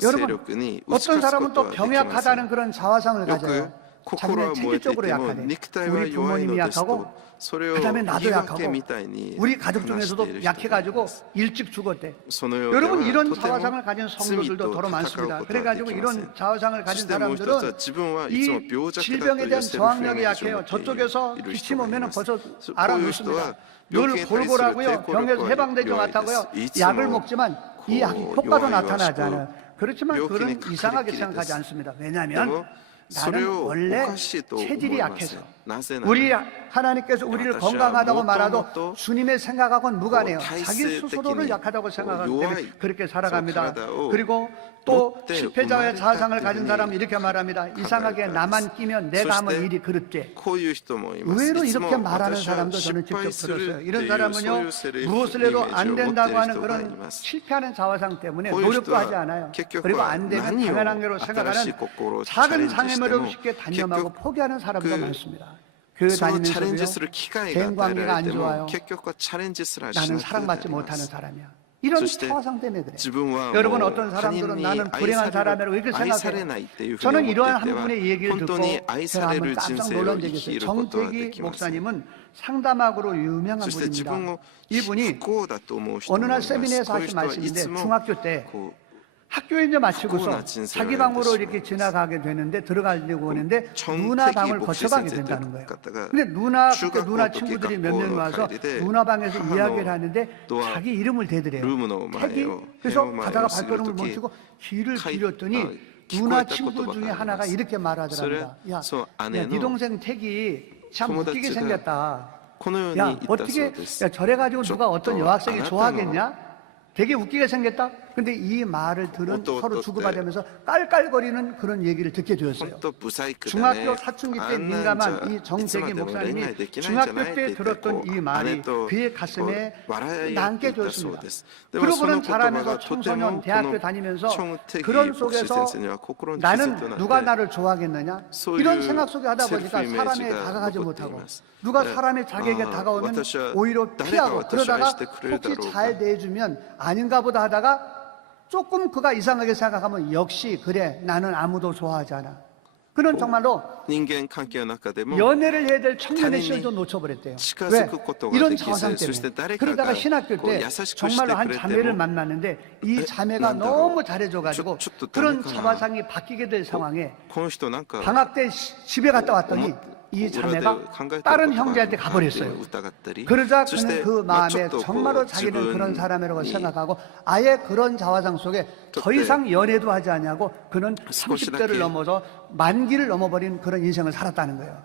여러분 어떤 사람은 또 병약하다는 그런 자화상을 가져요. 心は 자기는 燃えてい 체질적으로 ても 약하대. 肉体は 우리 弱い 부모님이 のです 약하고 とそれを 그다음에 나도 言い 약하고 訳みたいに 우리 가족 話してい 중에서도 る人がい 약해가지고 ます 일찍 죽었대. そのようでは 여러분 이런 とても 자화상을 가진 罪 성도들도 と 더러 戦う 많습니다. ことはで 그래가지고 きません 이런 자화상을 そ 가진 してもう一つは 사람들은 自分はいつも 이 病弱だと 질병에 いう 대한 セルフイメ 저항력이 ージを 약해요. 持ってい 저쪽에서 る人 기침 がい 오면 ます 벌써 こういう人 알아놓습니다. は 늘 病気に対する 골골하고요. 抵抗 병에서 力は 해방되지 弱いで 못하고요. すいつ 약을 も 먹지만 이 고 효과도 요하이와시고 나타나지 않아요. 그렇지만 묘기는 그런 각하리끼리 이상하게 됐어. 생각하지 않습니다. で 왜냐하면 もそ 나는 れをお 원래 かしいと思い 체질이 ませ 약해서 んなぜな 우리 ら 하나님께서 우리를私は 건강하다고 말아도 모토모토 주님의 생각하고는 무관해요. 뭐 자기 스스로를 타이스적인 약하다고 생각하기 때문에 요하이 그렇게 살아갑니다. 가라다오 그리고 또 롯데 실패자의 우마르 자아상을 가진 때문에 사람은 이렇게 말합니다. 이상하게 가다가 나만 끼면 내가 하면 소시대 일이 그릇돼. こういう人もいます 의외로 いつも 이렇게 말하는 私は 사람도 저는 失敗 직접 する 들었어요. ってい 이런 うそう 사람은요 いうセルフイメ 무엇을 ー 해도 ジを持 안 っている 된다고 하는 人がい 그런 ます 실패하는 자화상 때문에 こういう人 노력도 하지 は 않아요. 結局 그리고 は 안 되면 何を 당연한 게로 新しい 생각하는 心をチャ 작은 レンジして 장애물을 も 쉽게 結 단념하고 局 포기하는 사람도 그 많습니다. 교회 そのチャレンジす 다니면서도요 る機会が 대인 与え 관계가 ら 안 れても 좋아요. 結局はチャレンジすらし 나는 なくなり 사랑받지 ま 못하는 す 사람이야. 이런 そして 자화상 때문에 그래. 自分は 여러분 もう 어떤 他人 사람들은 に 나는 愛 불행한 され 사람이라고 る 이렇게 愛され 생각해요. ないっていうふうに 저는 思ってい 이러한 한 ては 분의 얘기를 本 듣고 当に愛 제가 され 한번 る人 깜짝 生を 놀란 生 적이 き 있어요. ることはで 정태기 きません 목사님은 상담학으로 유명한 そして自分 분입니다. を 이분이 不幸だと思う人 어느 もいま 날 す 세미나에서 こういう 하신 人はい 말씀인데 つも 중학교 때 こう 학교에 이제 마치고서 고나 진세를 자기 방으로 하듯이 이렇게 지나가게 되는데 들어가려고 하는데 정택이 누나 방을 목시 거쳐가게 센터 된다는 거예요. 갔다가 근데 누나 중학교 누나 또 친구들이 기각 몇 명 보러 와서 가야 돼. 누나 방에서 하노 이야기를 하는데 또한 자기 이름을 대더래요. 룸으로 택이 마요. 그래서 헤어마요. 가다가 발걸음을 쓰기로 멈추고 귀를 카이- 기울였더니 아, 누나 기껏 친구 했다 중에 것도 하나가 아니었어. 이렇게 말하더랍니다. 그래? 야, 저 아내는 네 동생 택이 참 웃기게 토모다치가 생겼다. このよう 야 に言った 어떻게 そうです 야, 저래가지고 누가 어떤 저 여학생이 아나타노 좋아하겠냐? 되게 웃기게 생겼다. 근데 이 말을 들은 또 서로 때. 주고받으면서 깔깔거리는 그런 얘기를 듣게 되었어요. 本当不細工だね 중학교 사춘기 때 あんなんじゃ 민감한 이 いつま 정태기 でも恋 목사님이 愛できないんじゃ 중학교 ないって 때 言って 들었던 こ 이 う 말이 姉と 그의 こ 가슴에 う笑い合ってい 남게 ったそう 되었습니다. ですでも 그러고 その 그런 言葉 자라면서 がとて 청소년 もこ 대학교 の 다니면서 チョンテギ 그런 牧師 속에서 先生には心に気づ 나는 いてな 누가 って 나를 좋아하겠느냐 소유 이런 생각 속에 하다 셀프 보니까 사람에 이미지가 다가가지残ってい 못하고 ます 누가 네. 사람이 자기에게 아, 다가오면 私は 오히려 誰が 피하고 私を 그러다가 愛してくれるだろうか 혹시 잘 대해주면 아닌가 보다 하다가 조금 그가 이상하게 생각하면 역시 그래 나는 아무도 좋아하지 않아. 그는 정말로 人間関係の中でも 연애를 해야 될 청년의 단인이 시절도 놓쳐버렸대요. 치카 왜? 스크 것도가 이런 되기세. 자화상 그래서 때문에.誰かが 그러다가 신학교 고 때 야사시ku 정말로 한 시대 자매를 그랬대요. 만났는데 이 자매가 난다로. 너무 잘해줘가지고 저 그런 다르구나. 자화상이 바뀌게 될 상황에 この人なんか 방학 때 집에 갔다 왔더니 이 자매가 다른 형제한테 가버렸어요. 그러자 그는 그 마음에 정말로 자기는 그런 사람이라고 생각하고 아예 그런 자화상 속에 더 이상 연애도 하지 않냐고 그는 30대를 넘어서 만기를 넘어버린 그런 인생을 살았다는 거예요.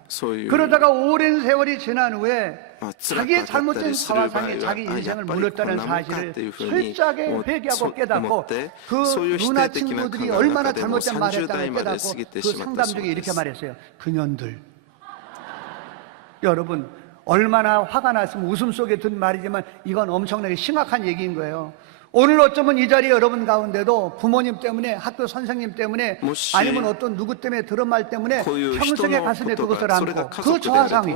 그러다가 오랜 세월이 지난 후에 자기의 잘못된 자화상이 자기 인생을 물렸다는 사실을 철저하게 회개하고 깨닫고 그 누나 친구들이 얼마나 잘못된 말을 했다는 걸 깨닫고 그 상담 중에 이렇게 말했어요. 그년들 여러분 얼마나 화가 났으면 웃음 속에 든 말이지만 이건 엄청나게 심각한 얘기인 거예요. 오늘 어쩌면 이 자리에 여러분 가운데도 부모님 때문에 학교 선생님 때문에 아니면 어떤 누구 때문에 들은 말 때문에 평생의 가슴에 그것을 안고 그 저하상이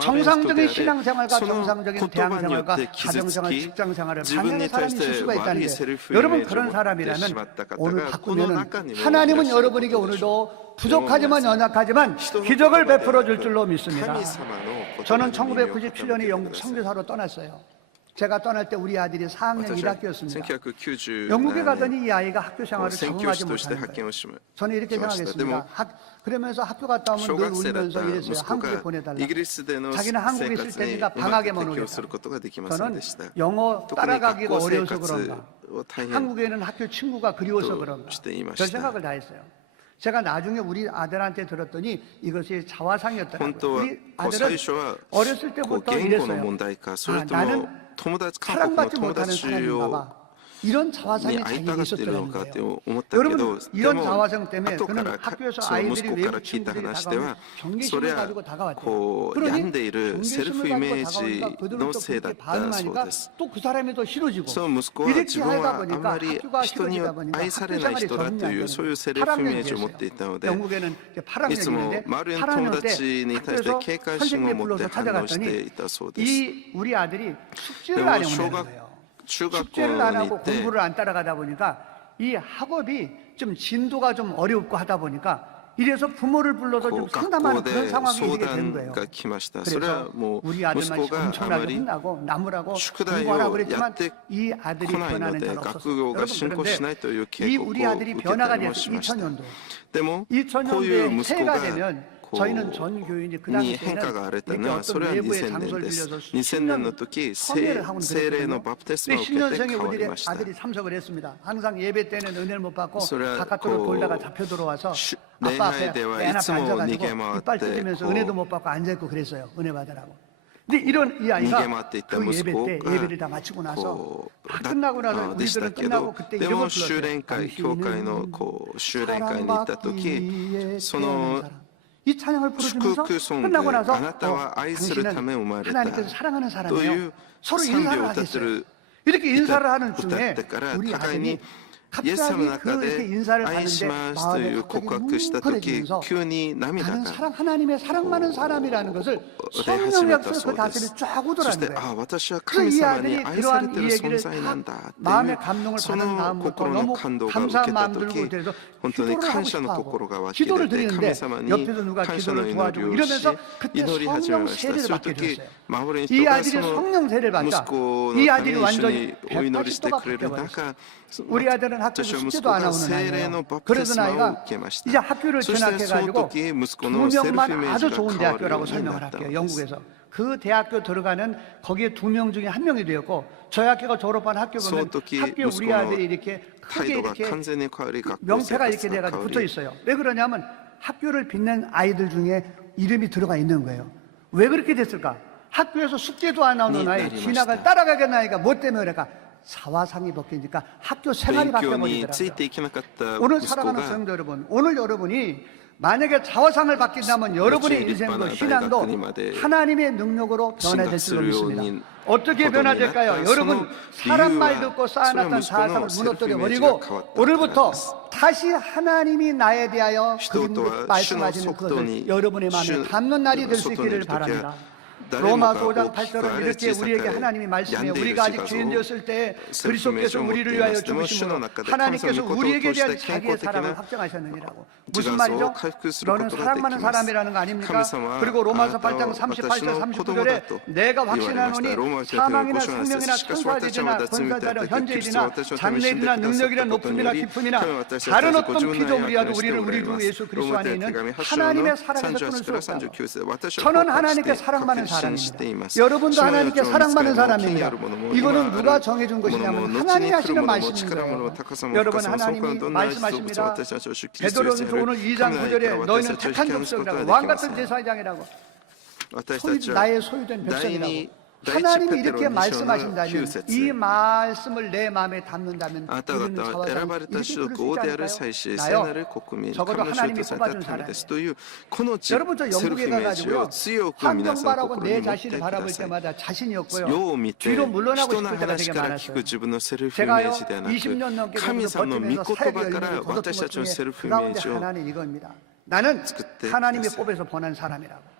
정상적인 신앙생활과 정상적인 대학생활과 가정생활, 직장생활을 방해하는 사람이 있을 수가 있다는 거예요. 여러분 그런 사람이라면 오늘 바꾸면 하나님은 여러분에게 오늘도 부족하지만 연약하지만 기적을 베풀어 줄 줄로 믿습니다. 저는 1997년에 영국 선교사로 떠났어요. 제가 떠날 때 우리 아들이 4학년 1학기였습니다. 영국에 가더니 이 아이가 학교 생활을 적응하지 못하는 거예요. 저는 이렇게 생각했습니다. 그러면서 학교 갔다 오면 늘 울면서 이랬어요. 한국에 보내달라고. 자기는 한국에 있을 때니까 방학에만 오겠다. 저는 영어 따라가기가 어려워서 그런가, 한국에는 학교 친구가 그리워서 그런가, 별 생각을 다 했어요. 제가 나중에 우리 아들한테 들었더니 이것이 자화상이었더라고요. 우리 아들은 어렸을 때부터 이랬어요. 나는 사랑받지 못하는 사람인가 봐. 이런 자화상이 자기에게 있었더라는 거예요. 여러분 이런 자화상 때문에 그는 학교에서 아이들이 외국 친구들이 다가오면 경계심을 가지고 다가왔대요. 그러니 경계심을 가지고 다가오니까 그들은 또 그렇게 반응하니까 또 그 사람이 더 싫어지고 이렇게 하다 보니까 학교가 싫어지다 보니까 학교 생활이 적응이 안 되는 8학년이었어요. 영국에는 8학년인데 8학년 때 학교에서 선생님이 불러서 찾아갔더니 이 우리 아들이 숙제를 안 해오는 거예요. 숙제를 안 하고 공부를 안 따라가다 보니까 이 학업이 좀 진도가 좀 어렵고 하다 보니까 이래서 부모를 불러서 좀 こう学 상담하는 校で 그런 상황이 相 되게 된 談 거예요. が来ました。それは 그래서 もう 우리 息 아들만 子があま 엄청나게 り 혼나고 나무라고宿題 공부하라고 をや 그랬지만 って 이 아들이 こないの 변하는 で 잘 学 없었어요. 業が 여러분 進行しな 그런데 いという 이 警告 우리 を 아들이 受けた 변화가 りも 돼서 しました。 2000년도에 でもこういう 2000년도에 息子 새해가 が 되면 こ 저희는 う 전 교인이 그 に 당시 変化 때는 があれた 이렇게 のはそ 어떤 れは 외부의 2000年 장소를 です。 빌려서 2000年の時 성례를 하고 聖霊の 그랬거든요. バプテスマを 근데 受けて 신년생에 変わ 우리 りました。 아들이 참석을 했습니다. 항상 예배 때는 은혜를 못 받고 それは 바깥으로 こう 돌다가 잡혀 들어와서 礼 아빠 拝 앞에 では 맨 い 앞에 つも逃 앉아가지고 げ回 이빨 って 뜯으면서 こ 은혜도 う 못 받고 앉아있고 그랬어요. 은혜 받으라고. 근데 이런 이 아이가逃げ回っていった 그 息 예배 子 때 が 예배를 다 마치고 나서 こう 다 끝나고 나서 でした 우리들은 け 끝나고 ど 그때 で 이름을 も修練 불렀어요. 会教会のこう修練会に行った時その 이 찬양을 부르면서祝福ソング 끝나고 나서 あなたは愛するため生まれた 하나님께서 사랑하는 とい 사람이에요. う 서로 賛美 인사를 を歌って 하겠어요. る 이렇게 인사를 하는 歌っ 중에 てから 우리 互い 아들이 にイエス様の 갑자기 中 그 이렇게 で 인사를 愛し 하는데 ますとい 마음에 う 갑자기 告白した時 뭉클해지면서 急に涙 나는 が 하나님의 사랑 많은 사람이라는 것을 出始 성령 めた 약속에 そ 그 うで 가슴이 す 쫙 そし 오더라는 て 거예요. 私は 그 神 이 様に 아들이 愛され 그러한 て 이 る 얘기를 存在なんだ 다 ってい 마음의 う 감동을 そ 받은 の 마음부터 心の 너무 感動が受 감사한 けた 마음 들고 時 그래서 本当に 기도를 하고 感謝の 싶어 心 하고 が湧き出 기도를 て 드리는데 神様に 옆에서 누가 感謝の 기도를 祈り 도와주고 をし 이러면서 그때 祈り始め 성령 ました 세례를 そういう 받게 時 됐어요. 周りの 이 人が 아들이 その 성령 세례를 息 받자 子の 이 ため 아들이 に一緒 완전히 にお祈りして 180도가 くれる 바뀌어버렸어요. 中 우리 아들은 학교 私は息 숙제도 子 안 が 나오는 聖霊 아이예요. のバプテ 그러던 スマを 아이가 受けました 이제 학교를 そしてその 진학해가지고 時息子 두 のセルフイ 명만 メー 아주 ジが 좋은 変わる 대학교라고 ように 설명을 なった 할게요. のです 영국에서. 그 대학교 들어가는 거기에 2명 중에 1명이 되었고 저희 학교가 졸업한 학교 보면 その時 학교 息子 우리 の 아들이 이렇게 態 크게 度が 이렇게 完全に変わり学校生 명패가 活 이렇게 が 돼가지고 変 붙어 わり 있어요. 왜 그러냐면 학교를 빛낸 아이들 중에 이름이 들어가 있는 거예요. 왜 그렇게 됐을까? 학교에서 숙제도 안 나오는 아이, 내리마 진학을 따라가겠는 아이가 뭐 때문에 그럴까? 사화상이 바뀌니까 학교 생활이 勉強につい 바뀌어버리더라고요. ていけなかった 오늘 息子 살아가는 が 성도 여러분, 오늘 여러분이 만약에 자화상을 받긴다면 여러분의 인생도 신앙도 하나님의 능력으로 변화될 줄 믿습니다. 어떻게 변화될까요? 여러분 사람 말 듣고 쌓아놨던 자아상을 무너뜨려 버리고 오늘부터 다시 하나님이 나에 대하여 그림으로 말씀하시는 그것을 여러분의 마음에 담는 날이 될 수 있기를 바랍니다. 로마서 5장 8절은 이렇게 우리에게 하나님이 말씀해 우리가 아직 죄인 되었을 때 그리스도께서 우리를 위하여 죽으심으로 하나님께서 우리에게 대한 자기의 사랑을 확정하셨느니라고. 무슨 말이죠? 너는 사랑 많은 사람이라는 거 아닙니까? 그리고 로마서 8장 38절 39절에 내가 확신하노니 사망이나 생명이나 천사들이나 권사자나 현재일이나 장래일이나 능력이나 높음이나 깊음이나 다른 어떤 피조물이라도 우리를 우리 주 예수 그리스도 안에 있는 하나님의 사랑에서 끊을 수 없다고. 저는 하나님께 사랑 많은 사람입니다. 여러분도 하나님께 사랑받는 사람입니다. 이거는 누가 정해준 것이냐면 하나님이 하시는 말씀인 거예요. 여러분 하나님이 말씀하십니다. 베드로전서 오늘 2장 9절에 너희는 택한 족속이라고 왕같은 제사장이라고 나의 소유된 백성이라고. 하나님이 이렇게 말씀하신다면 이 말씀을 내 마음에 담는다면 우리는 자화상 이렇게 부를 수 있지 않을까요? 나요. 적어도 하나님이 뽑아준 사람이에요. 여러분 저 영국에 가가지고요 환경 바라고 내 자신을 바라볼 때마다 자신이 없고요 뒤로 물러나고 싶을 때가 되게 많았어요. 제가요 20년 넘게 거기서 버티면서 사역이 열리고 거뒀던 것 중에 그 가운데 하나는 이겁니다. 나는 하나님이 뽑아서 보낸 사람이라고.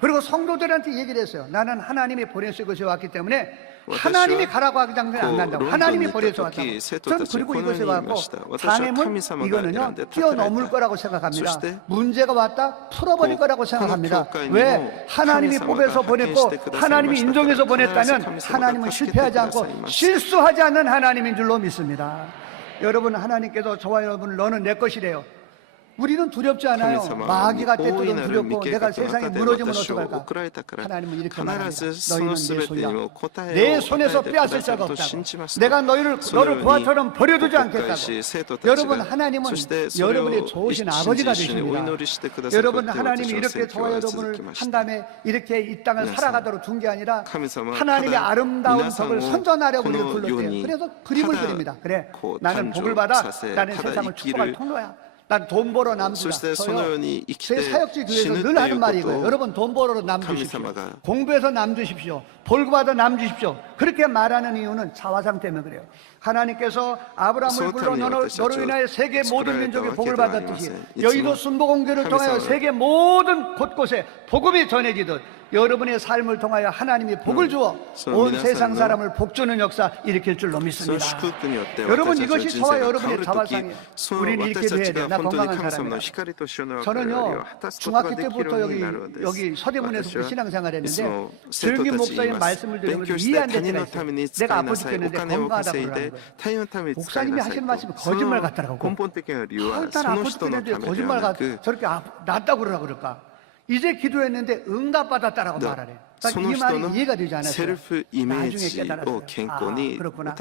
그리고 성도들한테 얘기를 했어요. 나는 하나님이 보내서 이곳에 왔기 때문에 하나님이 가라고 하기 전에 안 간다고. 하나님이 보내서 왔다고. 전 그리고 이곳에 왔고 장애물 이거는요 뛰어넘을 거라고 생각합니다. 문제가 왔다 풀어버릴 거라고 생각합니다. 왜? 하나님이 뽑아서 보냈고 하나님이 인정해서 보냈다면 하나님은 실패하지 않고 실수하지 않는 하나님인 줄로 믿습니다. 여러분 하나님께서 저와 여러분 너는 내 것이래요. 우리는 두렵지 않아요. 마귀가 때때로는 두렵고 내가 세상에 무너지면 어떡할까? 하나님은 이렇게 말합니다. 너희는 내 소유야. 내 손에서 빼앗을 자가 없다고. 내가 너를 보아처럼 버려두지 않겠다고. 여러분 하나님은 여러분의 좋으신 아버지가 되십니다. 여러분 하나님이 이렇게 저와 여러분을 한 다음에 이렇게 이 땅을 살아가도록 준 게 아니라 하나님의 아름다운 덕을 선전하려고 우리를 불렀대요. 그래서 그림을 그립니다. 그래 나는 복을 받아 나는 세상을 축복할 통로야. 난 돈 벌어 남주라. 저요 제 사역지 교회에서 늘 하는 말이 이거예요. 여러분 돈 벌어 남주십시오. 공부해서 남주십시오. 벌고 받아 남주십시오. 그렇게 말하는 이유는 자화상 때문에 그래요. 하나님께서 아브라함을 불러 너로 인하여 세계 모든 민족의 복을 받았듯이 여의도 순복음교를 통하여 세계 모든 곳곳에 복음이 전해지듯 여러분의 삶을 통하여 하나님이 복을 주어 온 세상 사람을 복주는 역사 일으킬 줄로 믿습니다. 여러분, 이것이 저와 여러분의 자화상이에요. 우리는 이렇게 돼야 돼요. 나 건강한 사람이다. 저는요, 중학교 때부터 여기 서대문에서 신앙생활 했는데 절기 목사님 말씀을 들으면서 이해 안 될 때가 있어요. 내가 아파 죽겠는데 건강하다고 그러는 거예요. 목사님이 하시는 말씀이 거짓말 같더라고. 일단 아파 죽겠는데 거짓말 저렇게 낫다고 그러라 그럴까? 이제 기도했는데 응답받았다라고 말하래. 이 말이 이해가 되지 않았어요. 나중에 깨달았어요. 그렇구나.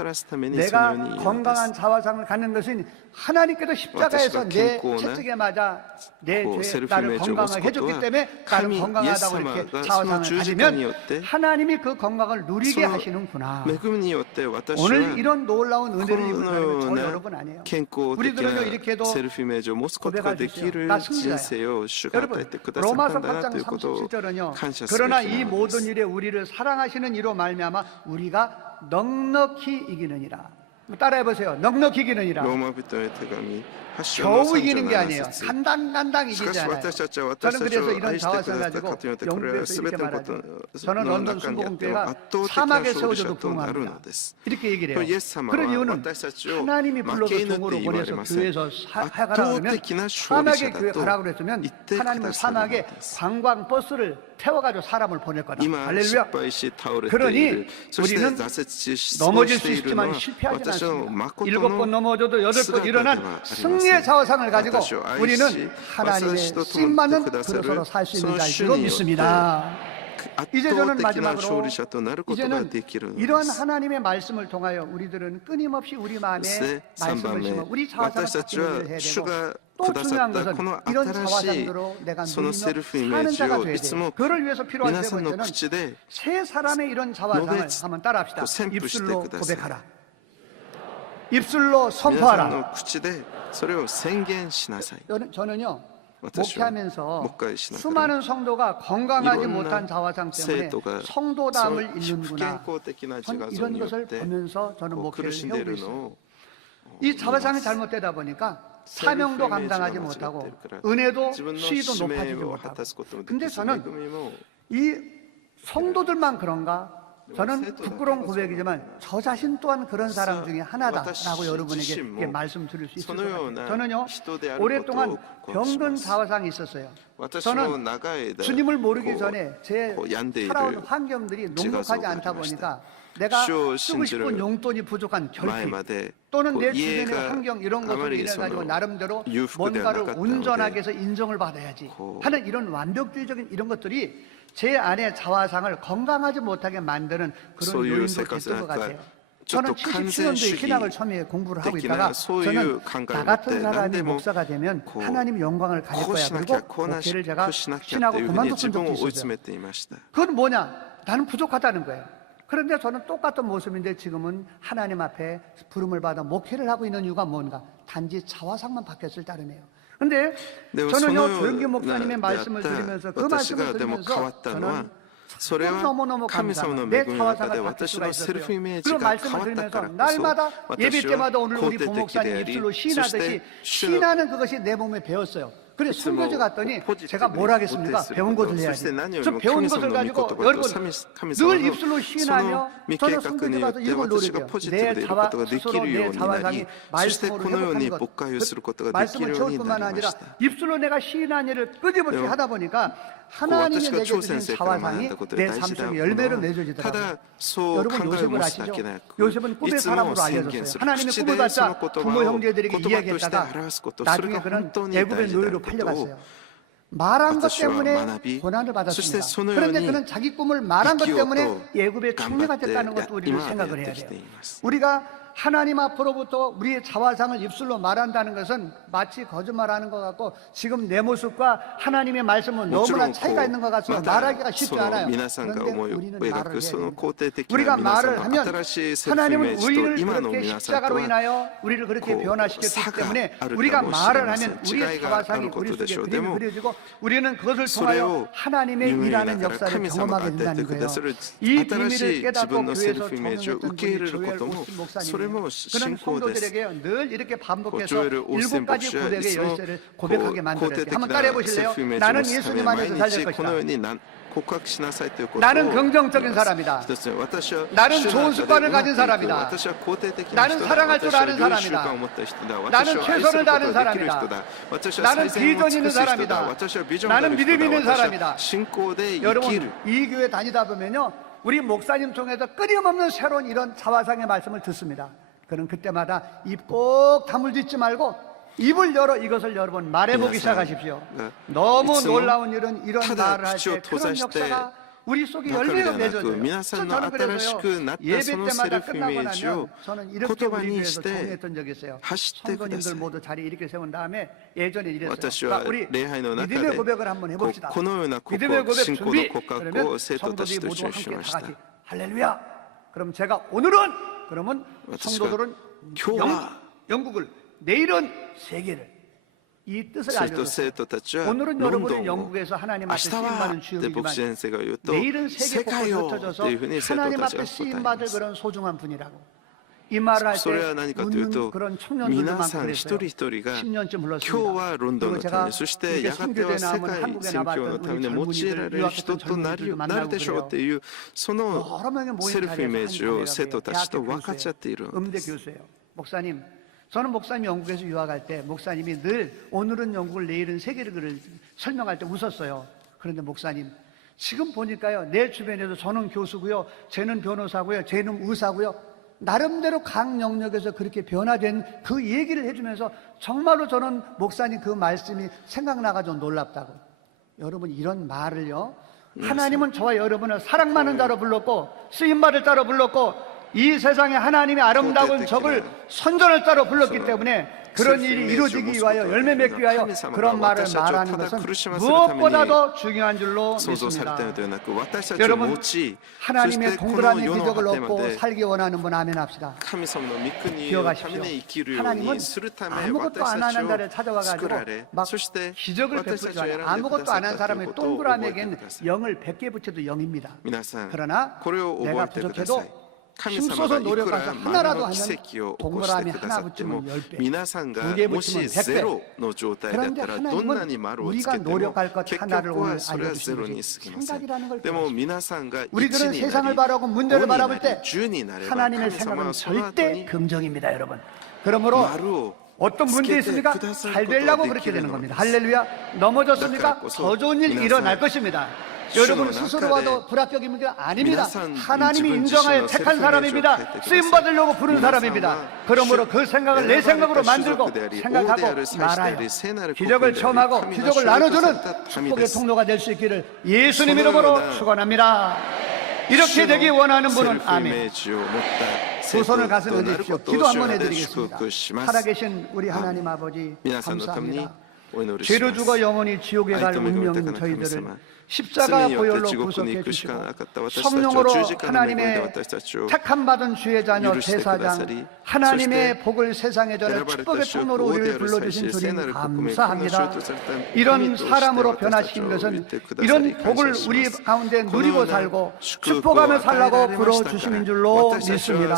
내가 건강한 자화상을 갖는 것은 하나님께서 십자가에서 내 채찍에 맞아 내 죄 나를 건강하게 해줬기 때문에 나는 건강하다고 이렇게 자화상을 가지면 하나님이 그 건강을 누리게 하시는구나. 오늘 이런 놀라운 은혜를 입은 사람은 저 여러분 아니에요. 우리들은요 이렇게도 고백할 수 있어요. 나 승리자예요. 여러분, 로마서 8장 37절은요 그러나 이 모든 일에 우리를 사랑하시는 이로 말미암아 우리가 넉넉히 이기느니라. 따라해보세요. 넉넉히 이기느니라. 겨우 이기는 게 아니에요. 간당 이기지 않아요. 저는 그래서 이런 자화상을 가지고 영국에서 이렇게 말하죠. 저는 런던 순복음교회가 사막에 세워져도 부흥합니다. 이렇게 얘기를 해요. 그런 이유는 하나님이 불러서 종으로 보내서 교회에서 하라고 그러면 사막에 교회 가라고 그랬으면 하나님은 사막에 관광버스를 태워가지고 사람을 보낼 거다. 할렐루야. 그러니 우리는 넘어질 수 있지만 실패하지 않습니다. 7번 넘어져도 8번 일어난 승리의 자화상을 가지고 우리는 하나님의 쓰임받는 그릇으로 살 수 있는 자일로 믿습니다. 이제 저는 마지막으로 이제는 이러한 하나님의 말씀을 통하여 우리들은 끊임없이 우리 마음에 말씀을 심어 우리 자화상을 바뀌는 일을 해야 되고 또 중요한 것은 이런 자화상으로 내가 누리며 사는 자가 돼야 돼요. 그를 위해서 필요한 세 번째는 세 사람의 이런 자화상을 한번 따라합시다. 입술로 고백하라. 입술로 선포하라. 저는요 목회하면서 수많은 성도가 건강하지 못한 자화상 때문에 성도담을 잃는구나. 이런 것을 보면서 저는 목회를 해오고 있어요. 이 자화상이 잘못되다 보니까 사명도 감당하지 못하고 은혜도 수위도 높아지지 못하고. 근데 저는 이 성도들만 그런가? 저는 부끄러운 고백이지만 저 자신 또한 그런 사람 중에 하나다라고 여러분에게 말씀드릴 수 있을 것 같아요. 저는요 오랫동안 병든 자화상이 있었어요. 저는 주님을 모르기 전에 제 살아온 환경들이 녹록하지 않다 보니까 내가 쓰고 싶은 용돈이 부족한 결핍 또는 내 주변의 환경 이런 것으로 인해가지고 나름대로 뭔가를 온전하게 해서 인정을 받아야지 하는 이런 완벽주의적인 이런 것들이 제 안에 자화상을 건강하지 못하게 만드는 그런 요인도 됐던 것 같아요. 저는 77년도에 신학을 처음에 공부를 하고 있다가 저는 나 같은 사람이 목사가 되면 하나님 영광을 가질 거야. 그리고 목회를 제가 신학을 그만뒀던 적도 있었어요. 그건 뭐냐? 나는 부족하다는 거예요. 그런데 저는 똑같은 모습인데 지금은 하나님 앞에 부름을 받아 목회를 하고 있는 이유가 뭔가? 단지 자화상만 바뀌었을 따름이에요. 근데 저는요 조영기 목사님의 말씀을 들으면서 그 말씀을 들으면서 저는 너무너무 감사합니다. 내 자화상을 바뀔 수가 있었어요. 그 말씀을 들으면서 날마다 예배 때마다 오늘 우리 부목사님 입술로 시인하듯이 시인하는 그것이 내 몸에 배웠어요. 그래 순교제 갔더니 제가 뭘 하겠습니까? 배운 것을 해야지. 저 배운 것을 가지고 여러분 늘 입술로 시인하며 저는 순교제 가서 이걸 노력해요. 내 자화 스스로 내 자화상이 말씀으로 회복하는 것. 말씀을 채울 뿐만 아니라 입술로 내가 시인한 일을 끊임없이 하다 보니까 하나님이 내게 주신 자화상이 내 삶 속에 열매로 맺어지더라고요. 여러분 요셉을 아시죠? 요셉은 꿈의 사람으로 알려졌어요. 하나님의 꿈을 받자 부모 형제들에게 이야기했다가 나중에 그는 애굽의 노예로 팔려갔어요. 말한 것 때문에 고난을 받았습니다. 그런데 그는 자기 꿈을 말한 것 때문에 애굽의 총리가 됐다는 것도 우리는 생각을 해야 돼요. 우리가 하나님 앞으로부터 우리의 자화상을 입술로 말한다는 것은 마치 거짓말하는 것 같고 지금 내 모습과 하나님의 말씀은 너무나 차이가 있는 것 같아서 말하기가 쉽지 않아요. 그런데 우리는 말을 해야 됩니다. 우리가 말을 하면 하나님은 우리를 그렇게 십자가로 인하여 우리를 그렇게 변화시켰기 때문에 우리가 말을 하면 우리의 자화상이 우리 속에 그림이 그려지고 우리는 그것을 통하여 하나님의 일하는 역사를 경험하게 된다는 거예요. 이 비밀을 깨닫고 교회에서 적용했던 우리 조엘 오스틴 목사님 그런 성도들에게 늘 이렇게 반복해서 7가지 고백의 열쇠를 고백하게 만들었어요. 한번 따라해 보실래요? 나는 예수님 안에서 살 될 것이다. 나는 긍정적인 사람이다. 나는 좋은 습관을 가진 사람이다. 나는 사랑할 줄 아는 사람이다. 나는 최선을 다하는 사람이다. 나는 비전 있는 사람이다. 나는 믿음 있는 사람이다. 여러분, 이 교회 다니다 보면요, 우리 목사님 통해서 끊임없는 새로운 이런 자화상의 말씀을 듣습니다. 그럼 그때마다 입 꼭 다물짓지 말고 입을 열어 이것을 여러분 말해보기 시작하십시오. 너무 놀라운 이런 말을 할 때 그런 역사가 우리 속에 열매가 맺어져요. 저는 그래서요, 예배 때마다 끝나고 나면 저는 이렇게 우리 교회에서 정리했던 적이 있어요. 성도님들 모두 자리 이렇게 세운 다음에 예전에 이랬어요. 우리 믿음의 고백을 한번 해봅시다. 믿음의 고백 준비. 그러면 성도들이 모두 함께 다 같이 할렐루야. 그럼 제가 오늘은 그러면 성도들은 영국을, 내일은 세계를, 이 뜻을 알려줬어요. 오늘은 여러분은 영국에서 하나님 앞에 쓰임받은 주역이지만 내일은 세계 곳곳에 흩어져서 하나님 앞에 쓰임받을 그런 소중한 분이라고. 이 말을 할 때 웃는 그런 청년들도 많고 그랬어요. 10년쯤 흘렀습니다. 그리고 제가 이렇게 선교대 나오면 한국에 나왔던 우리 젊은이들, 유학했던 젊은이들도 만나고 그래요. 여러 명의 모임 자리에서 대학교 음대 교수예요. 목사님, 저는 목사님이 영국에서 유학할 때 목사님이 늘 오늘은 영국을 내일은 세계를 설명할 때 웃었어요. 그런데 목사님, 지금 보니까요, 내 주변에도 저는 교수고요, 쟤는 변호사고요, 쟤는 의사고요, 나름대로 각 영역에서 그렇게 변화된 그 얘기를 해주면서 정말로 저는 목사님 그 말씀이 생각나가지고 놀랍다고. 여러분, 이런 말을요, 하나님은 저와 여러분을 사랑받는 자로 불렀고 쓰임받을 자로 불렀고 이 세상에 하나님의 아름다운 적을 선전할 자로 불렀기 때문에 그런 일이 이루어지기 위하여 열매 맺기 위하여 그런 말을 말하는 것은 무엇보다도 중요한 줄로 믿습니다. 여러분, 하나님의 동그라미 기적을 얻고 살기 원하는 분 아멘 합시다. 기억하십시오. 하나님은 아무것도 안 하는 자를 찾아와가지고 막 기적을 베풀지 않아요. 아무것도 안 한 사람의 동그라미에겐 0을 100개 붙여도 0입니다. 그러나 내가 부족해도 힘써서 노력해서 하나라도 하면 동그라미 하나 붙이면 10배, 2개 붙이면 100배. 그런데 하나님은 우리가 노력할 것 하나를 오늘 알려주시는 것이 생각이라는 걸 배우십시오. 우리들은 세상을 바라고 문제를 바라볼 때 하나님의 생각은 절대 긍정입니다, 여러분. 그러므로 어떤 문제 있습니까? 잘 되려고 그렇게 되는 겁니다. 할렐루야. 넘어졌습니까? 더 좋은 일 일어날 것입니다. 여러분 스스로 와도 불합격입니까? 아닙니다. 하나님이 인정하여 택한 사람입니다. 쓰임받으려고 부른 사람입니다. 그러므로 그 생각을 내 생각으로 만들고 생각하고 말아요. 기적을 체험하고 기적을 나눠주는 축복의 통로가 될 수 있기를 예수님 이름으로 축원합니다. 이렇게 되기 원하는 분은 아멘. 두 손을 가슴에 얹으십시오. 기도 한번 해드리겠습니다. 살아계신 우리 하나님 아버지 감사합니다. 죄로 죽어 영원히 지옥에 갈 운명인 저희들을 십자가 보혈로 구속해 주시고 성령으로 하나님의 택함받은 주의 자녀 제사장 하나님의 복을 세상에 전해 축복의 통로로 우리를 불러주신 주님 감사합니다. 이런 사람으로 변화시킨 것은 이런 복을 우리 가운데 누리고 살고 축복하며 살라고 불러주심인 줄로 믿습니다.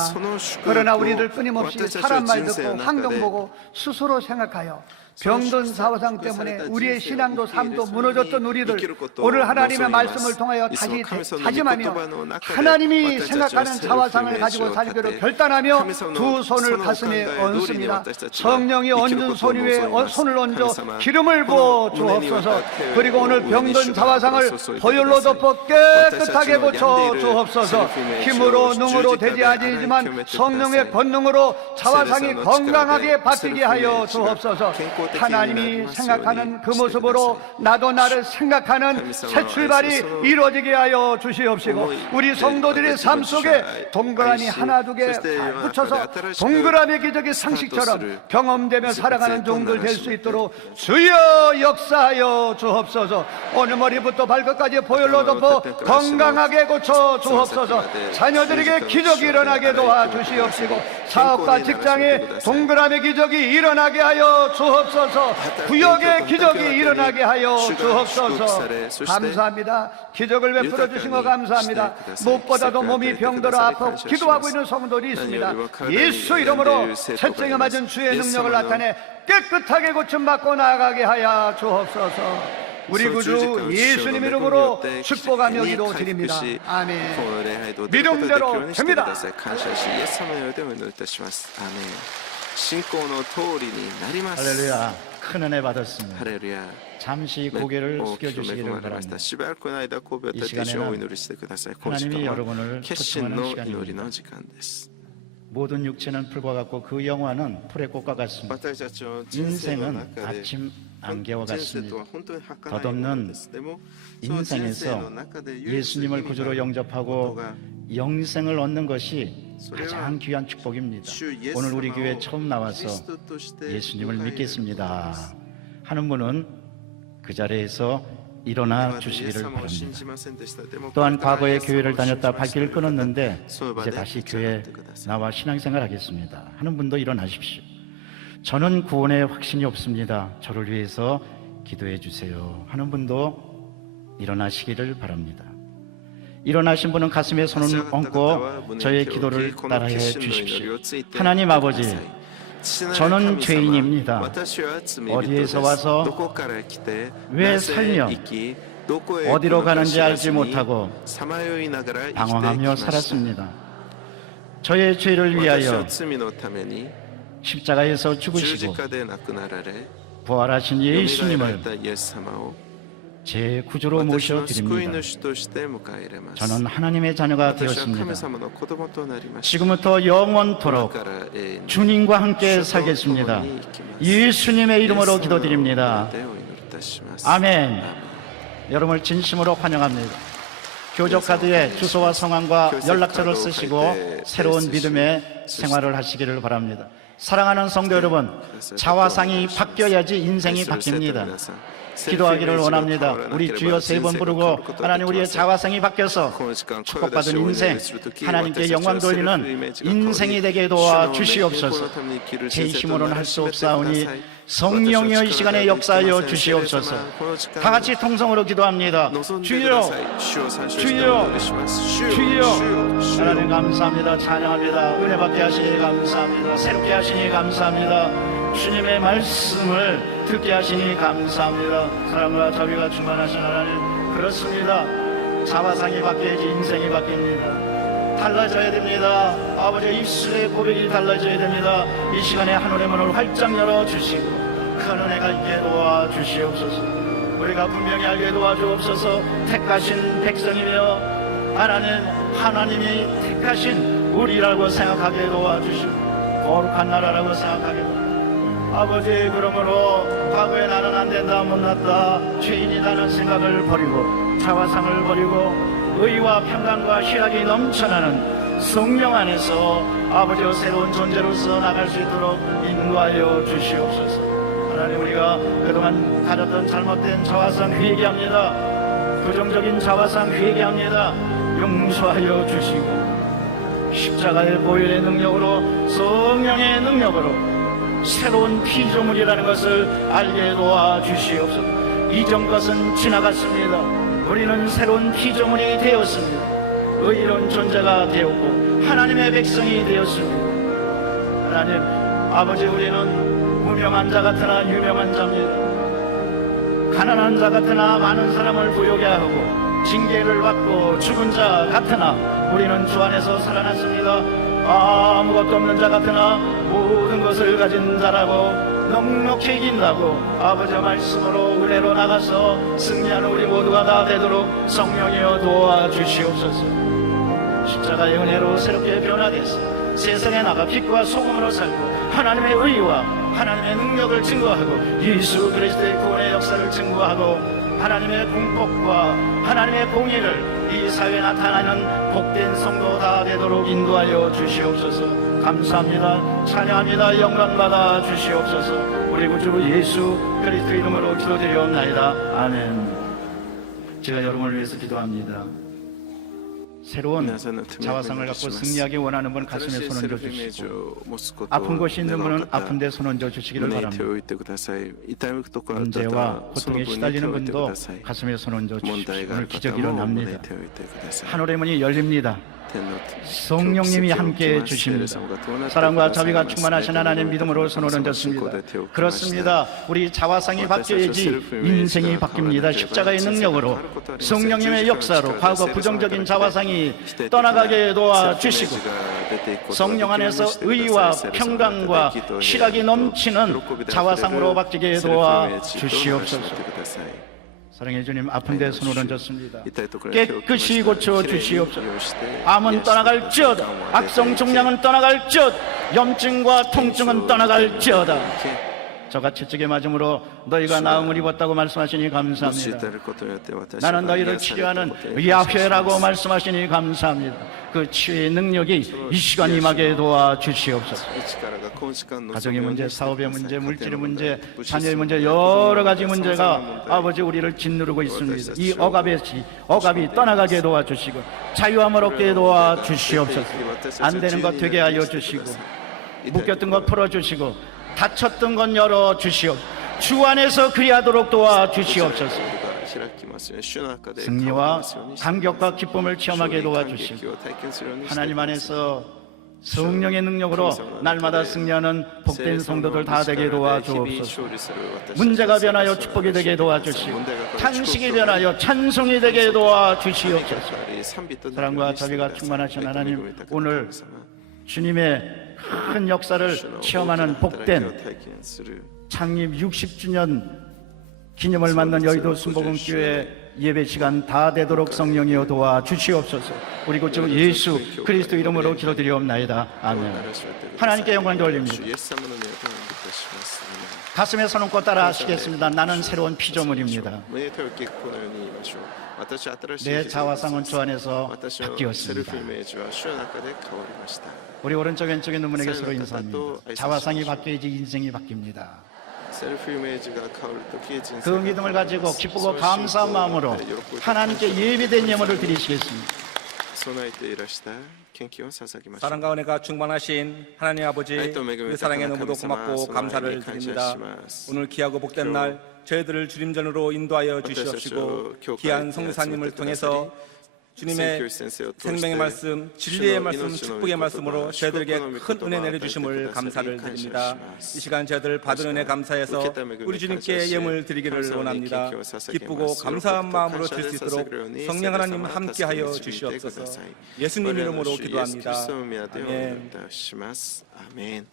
그러나 우리들 끊임없이 사람 말 듣고 환경 보고 스스로 생각하여 병든 사화상 때문에 우리의 신앙도 삶도 무너졌던 우리들, 오늘 하나님의 말씀을 통하여 다시 다짐하며 하나님이 생각하는 사화상을 가지고 살기로 결단하며 두 손을 가슴에 얹습니다. 성령이 얹은 손 위에 손을 얹어 기름을 부어 주옵소서. 그리고 오늘 병든 사화상을 보혈로 덮어 깨끗하게 고쳐 주옵소서. 힘으로 능으로 되지 아니지만 성령의 권능으로 사화상이 건강하게 바뀌게 하여 주옵소서. 하나님이 생각하는 그 모습으로 나도 나를 생각하는 새 출발이 이루어지게 하여 주시옵시고 우리 성도들의 삶 속에 동그라미 하나 두 개 붙여서 동그라미 기적의 상식처럼 경험되며 살아가는 종들 될 수 있도록 주여 역사하여 주옵소서. 오늘 머리부터 발끝까지 보혈로 덮어 건강하게 고쳐 주옵소서. 자녀들에게 기적이 일어나게 도와주시옵시고 사업과 직장에 동그라미 기적이 일어나게 하여 주옵소서. 구역의 기적이 일어나게 하여 주옵소서. 감사합니다. 기적을 베풀어 주신 거 감사합니다. 무엇보다도 몸이 병들어 아파 기도하고 있는 성도들이 있습니다. 예수 이름으로 채증에 맞은 주의 능력을 나타내 깨끗하게 고침받고 나아가게 하여 주옵소서. 우리 구주 예수님 이름으로 축복하며 기도드립니다. 아멘. 믿음대로 됩니다. 信仰の通りになります。 할렐루야. 큰 은혜 받았습니다. ハレルヤ。 잠시 고개를 大きく恵 숙여주시기를 まれました 바랍니다. しばらくの間こうやって一緒にお祈りしてください。この時 하나님이 間は 여러분을 決心の 초청하는 祈り 시간입니다. の時間です。 모든 육체는 풀과 같고 그 영화는 풀의 꽃과 같습니다. 私たちの人生の 인생은 中で 아침 안개와 人生 같습니다. とは本当に儚いもの 덧없는 です。でもその人生 인생에서 の中で唯一意 예수님을 味があ 구주로 る 영접하고 ことが 영생을 얻는 것이 가장 귀한 축복입니다. 오늘 우리 교회 처음 나와서 예수님을 믿겠습니다 하는 분은 그 자리에서 일어나 주시기를 바랍니다. 또한 과거에 교회를 다녔다 발길을 끊었는데 이제 다시 교회에 나와 신앙생활 하겠습니다 하는 분도 일어나십시오. 저는 구원에 확신이 없습니다. 저를 위해서 기도해 주세요 하는 분도 일어나시기를 바랍니다. 일어나신 분은 가슴에 손을 얹고 저의 기도를 따라해 주십시오. 하나님 아버지, 저는 죄인입니다. 어디에서 와서 왜 살며 어디로 가는지 알지 못하고 방황하며 살았습니다. 저의 죄를 위하여 십자가에서 죽으시고 부활하신 예수님을 제 구주로 모셔드립니다. 저는 하나님의 자녀가 되었습니다. 지금부터 영원토록 주님과 함께 살겠습니다. 예수님의 이름으로 기도드립니다. 아멘. 여러분을 진심으로 환영합니다. 교적 카드에 주소와 성함과 연락처를 쓰시고 새로운 믿음의 생활을 하시기를 바랍니다. 사랑하는 성도 여러분, 자화상이 바뀌어야지 인생이 바뀝니다. 기도하기를 원합니다. 우리 주여 세 번 부르고 하나님 우리의 자화상이 바뀌어서 축복받은 인생, 하나님께 영광 돌리는 인생이 되게 도와 주시옵소서. 제 힘으로는 할 수 없사오니 성령이여 이 시간에 역사하여 주시옵소서. 다 같이 통성으로 기도합니다. 주여, 주여, 주여. 하나님 감사합니다. 찬양합니다. 은혜 받게 하시니 감사합니다. 새롭게 하시니 감사합니다. 주님의 말씀을 듣게 하시니 감사합니다. 사랑과 자비가 충만하신 하나님, 그렇습니다. 자화상이 바뀌어야지 인생이 바뀝니다. 달라져야 됩니다. 아버지 입술의 고백이 달라져야 됩니다. 이 시간에 하늘의 문을 활짝 열어주시고 큰 은혜가 있게 도와주시옵소서. 우리가 분명히 알게 도와주옵소서. 택하신 백성이며 하나님이 택하신 우리라고 생각하게 도와주시고 거룩한 나라라고 생각하게 도와주시고 아버지, 그러므로 과거에 나는 안 된다, 못났다, 죄인이라는 생각을 버리고 자화상을 버리고 의와 평강과 희락이 넘쳐나는 성령 안에서 아버지와 새로운 존재로서 나갈 수 있도록 인도하여 주시옵소서. 하나님, 우리가 그동안 가졌던 잘못된 자화상 회개합니다. 부정적인 자화상 회개합니다. 용서하여 주시고 십자가의 보혈의 능력으로, 성령의 능력으로 새로운 피조물이라는 것을 알게 도와주시옵소서. 이전 것은 지나갔습니다. 우리는 새로운 피조물이 되었습니다. 의로운 존재가 되었고 하나님의 백성이 되었습니다. 하나님 아버지, 우리는 무명한 자 같으나 유명한 자입니다. 가난한 자 같으나 많은 사람을 부유하게 하고 징계를 받고 죽은 자 같으나 우리는 주 안에서 살아났습니다. 아무것도 없는 자 같으나 모든 것을 가진 자라고 넉넉히 이긴다고 아버지의 말씀으로 은혜로 나가서 승리하는 우리 모두가 다 되도록 성령이여 도와주시옵소서. 십자가의 은혜로 새롭게 변화돼서 세상에 나가 빛과 소금으로 살고 하나님의 의와 하나님의 능력을 증거하고 예수 그리스도의 구원의 역사를 증거하고 하나님의 공복과 하나님의 공의를 이 사회에 나타나는 복된 성도 다 되도록 인도하여 주시옵소서. 감사합니다. 찬양합니다. 영광받아 주시옵소서. 우리 구주 예수 그리스도 이름으로 기도드리옵나이다. 아멘. 제가 여러분을 위해서 기도합니다. 새로운 자화상을 갖고 승리하기 원하는 분 가슴에 손 얹어 주시고 아픈 곳이 있는 분은 아픈 데 손 얹어 주시기를 바랍니다. 문제와 고통에 시달리는 분도 가슴에 손 얹어 주십시오. 오늘 기적이 일어납니다. 하늘의 문이 열립니다. 성령님이 함께해 주십니다. 사랑과 자비가 충만하신 하나님 믿음으로 손을 얹었습니다. 그렇습니다. 우리 자화상이 바뀌어야지 인생이 바뀝니다. 십자가의 능력으로 성령님의 역사로 과거 부정적인 자화상이 떠나가게 도와주시고 성령 안에서 의와 평강과 희락이 넘치는 자화상으로 바뀌게 도와주시옵소서. 사랑해 주님, 아픈 데 손을 얹었습니다. 깨끗이 고쳐 주시옵소서. 암은 떠나갈지어다. 악성 종양은 떠나갈지어다. 염증과 통증은 떠나갈지어다. 저같이 찌게 맞음으로 너희가 나음을 입었다고 말씀하시니 감사합니다. 나는 너희를 치료하는 야훼라고 말씀하시니 감사합니다. 그 치유의 능력이 이 시간 임하게 도와주시옵소서. 가정의 문제, 사업의 문제, 물질의 문제, 자녀의 문제, 여러 가지 문제가 아버지 우리를 짓누르고 있습니다. 이 억압이 떠나가게 도와주시고 자유함을 얻게 도와주시옵소서. 안 되는 것 되게 하여 주시고 묶였던 것 풀어주시고 닫혔던 건 열어주시옵. 주 안에서 그리하도록 도와주시옵소서. 승리와 감격과 기쁨을 체험하게 도와주시고 하나님 안에서 성령의 능력으로 날마다 승리하는 복된 성도들 다 되게 도와주옵소서. 문제가 변하여 축복이 되게 도와주시고 탄식이 변하여 찬송이 되게 도와주시옵소서. 사랑과 자비가 충만하신 하나님, 오늘 주님의 큰 역사를 체험하는 복된 창립 60주년 기념을 맞는 여의도 순복음교회 예배 시간 다 되도록 성령이여 도와주시옵소서. 우리 구주 예수 그리스도 이름으로 기도드리옵나이다. 아멘. 하나님께 영광 돌립니다. 가슴에 손 얹고 따라 하시겠습니다. 나는 새로운 피조물입니다. 내 자화상은 주 안에서 바뀌었습니다. 우리 오른쪽 왼쪽의 눈물에게 서로 인사합니다. 자화상이 바뀌어야지 인생이 바뀝니다. 그 믿음을 가지고 기쁘고 감사한 마음으로 하나님께 예비된 예물을 드리시겠습니다. 사랑과 은혜가 충만하신 하나님 아버지, 그 사랑에 너무도 고맙고 감사를 드립니다. 오늘 귀하고 복된 날 저희들을 주님 전으로 인도하여 주시옵시고 귀한 성교사님을 통해서 주님의 생명의 말씀, 진리의 말씀, 축복의 말씀으로 저희들에게 큰 은혜 내려주심을 감사를 드립니다. 이 시간 저희들 받은 은혜 감사해서 우리 주님께 예물 드리기를 원합니다. 기쁘고 감사한 마음으로 드릴 수 있도록 성령 하나님 함께하여 주시옵소서. 예수님 이름으로 기도합니다. 아멘.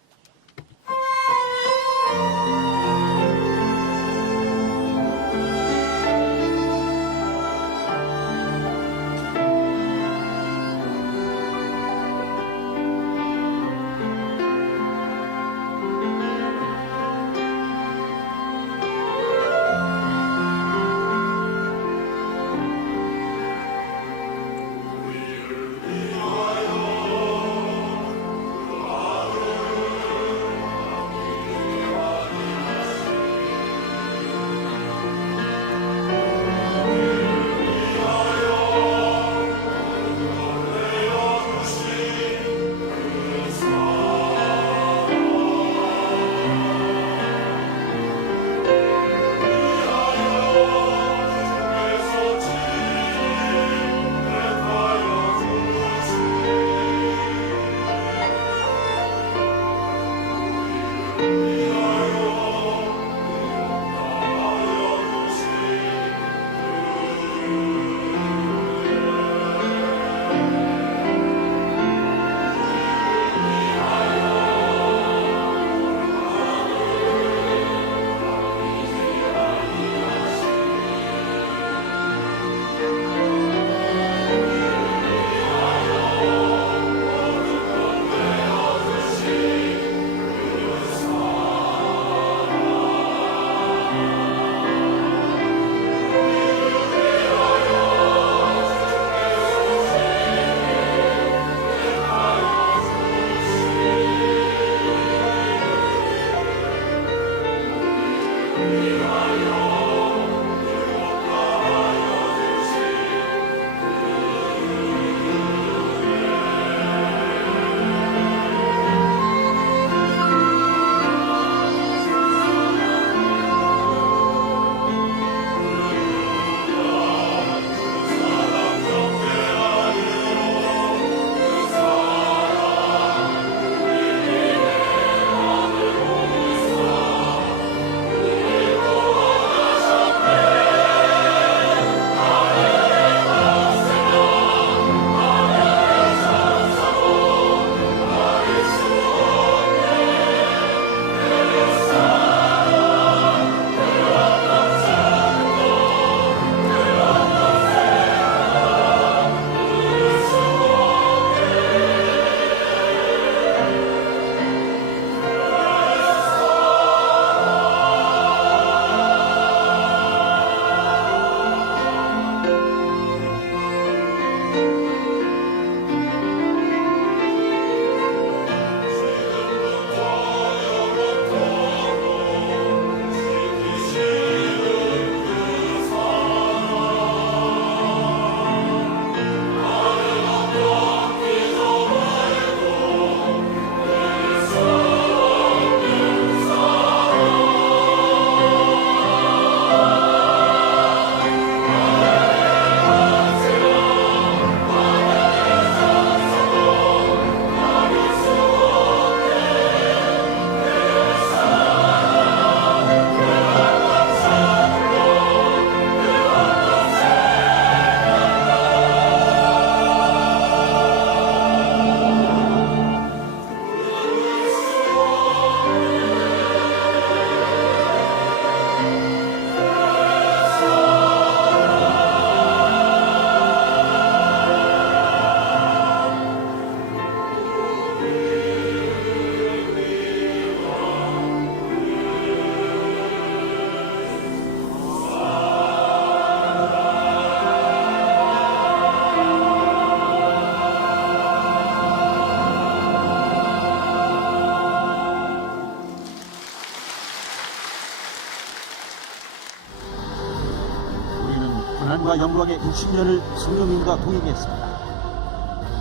하나님과 영광의 60년을 성령님과 동행했습니다.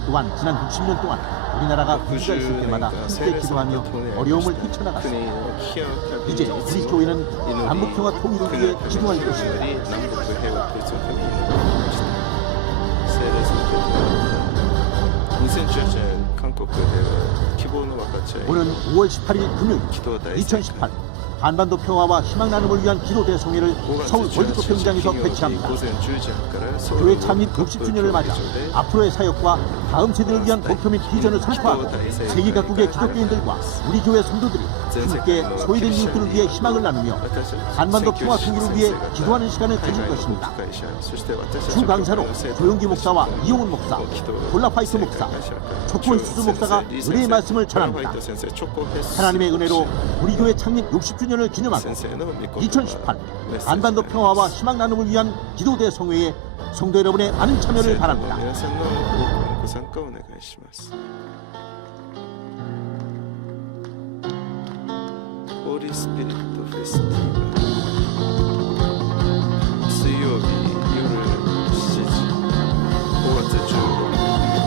또한 지난 60년 동안 우리나라가 문제가 있을 때마다 함께 기도하며 어려움을 헤쳐나갔습니다. 이제 우리 교회는 남북평화 통일을 위해 기도할 것입니다. 오는 5월 18일 금요일 2018 한반도 평화와 희망 나눔을 위한 기도 대성회를 서울 월드컵 경기장에서 개최합니다. 교회 창립 60주년을 맞아 앞으로의 사역과 다음 세대를 위한 목표 및 비전을 선포하고 세계 각국의 기독교인들과 우리 교회 성도들이 함께 소외된 이웃들을 위해 희망을 나누며 한반도 평화 통일을 위해 기도하는 시간을 가질 것입니다. 주 강사로 조용기 목사와 이용훈 목사, 콜라파이트 목사, 초코히스스 목사가 은혜의 말씀을 전합니다. 하나님의 은혜로 우리 교회 창립 60주년을 기념하고 2018 한반도 평화와 희망 나눔을 위한 기도대 성회에 성도 여러분의 많은 참여를 바랍니다. 호리 스피릿 페스티벌 水曜日夜7時5月16日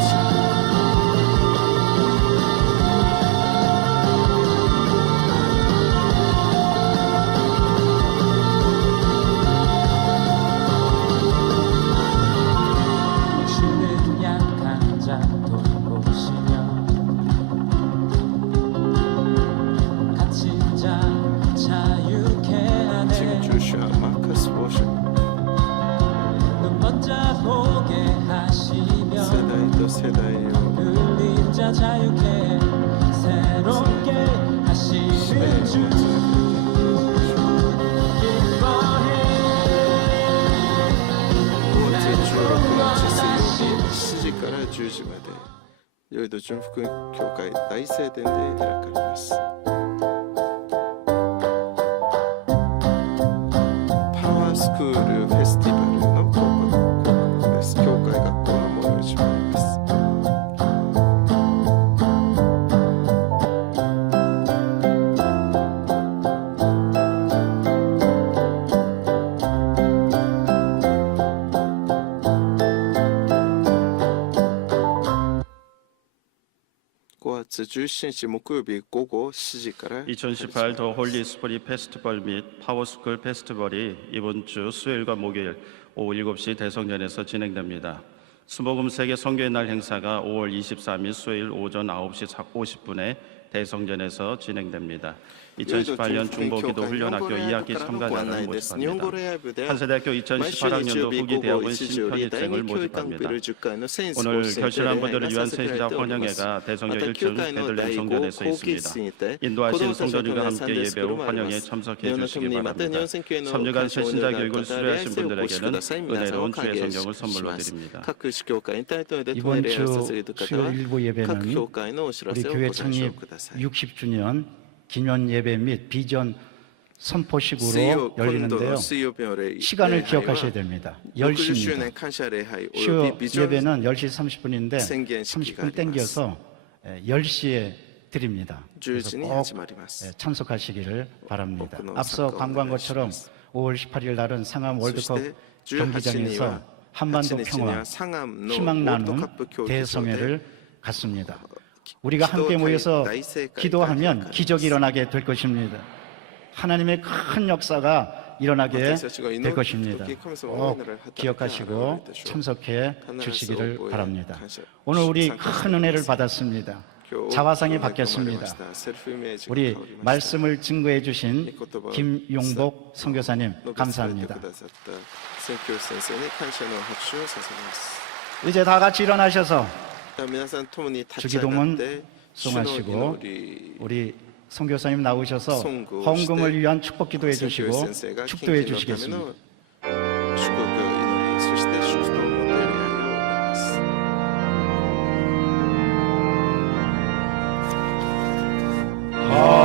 주는 약한 자 돌보시며 갇힌 자 자유케 하네 마커스 보셔 눈 먼저 보게 하시며 세대 또 세대요 끌린 자 자유케 새롭게 하시는 주 기뻐해 날 구원하신 7時から10時までヨイド純福音教会大聖殿で開かれます。パワースクールフェスティバルの広告です。教会学校の催し物です。5月17日木曜日午後7時から 2018 더 홀리 스프릿 페스티벌 및 파워스쿨 페스티벌이 이번 주 수요일과 목요일 오후 7시 대성전에서 진행됩니다. 수복음 세계 선교의 날 행사가 5월 23일 수요일 오전 9시 50분에 대성전에서 진행됩니다. 2018년 중보기도 훈련학교 2학기 참가자를 모집합니다. 한세대학교 2018학년도 후기대학원 신편입생을 모집합니다. 오늘 결실한 분들을 위한 새시작 환영회가 대성교 1층 베들레헴 성전에서 있습니다. 인도하신 성도들과 함께 예배 후 환영회에 참석해 주시기 바랍니다. 3주간 새신자 교육을 수료하신 분들에게는 은혜로운 주의 성경을 선물로 드립니다. 이번 주 수요일 일부 예배는 우리 교회 창립 60주년 기념 예배 및 비전 선포식으로 열리는데요. 시간을 기억하셔야 됩니다. 10시입니다. 수요 예배는 10시 30분인데 30분 땡겨서 10시에 드립니다. 그래서 꼭 참석하시기를 바랍니다. 앞서 광고한 것처럼 5월 18일 날은 상암 월드컵 경기장에서 한반도 평화, 희망 나눔 대성회를 갖습니다. 우리가 함께 모여서 기도하면 기적이 일어나게 될 것입니다. 하나님의 큰 역사가 일어나게 될 것입니다. 꼭 기억하시고 참석해 주시기를 바랍니다. 오늘 우리 큰 은혜를 받았습니다. 자화상이 바뀌었습니다. 우리 말씀을 증거해 주신 김용복 선교사님 감사합니다. 이제 다 같이 일어나셔서 주기도문 송하시고 우리 선교사님 나오셔서 헌금을 위한 축복 기도해 주시고 축도해 주시겠습니다. 아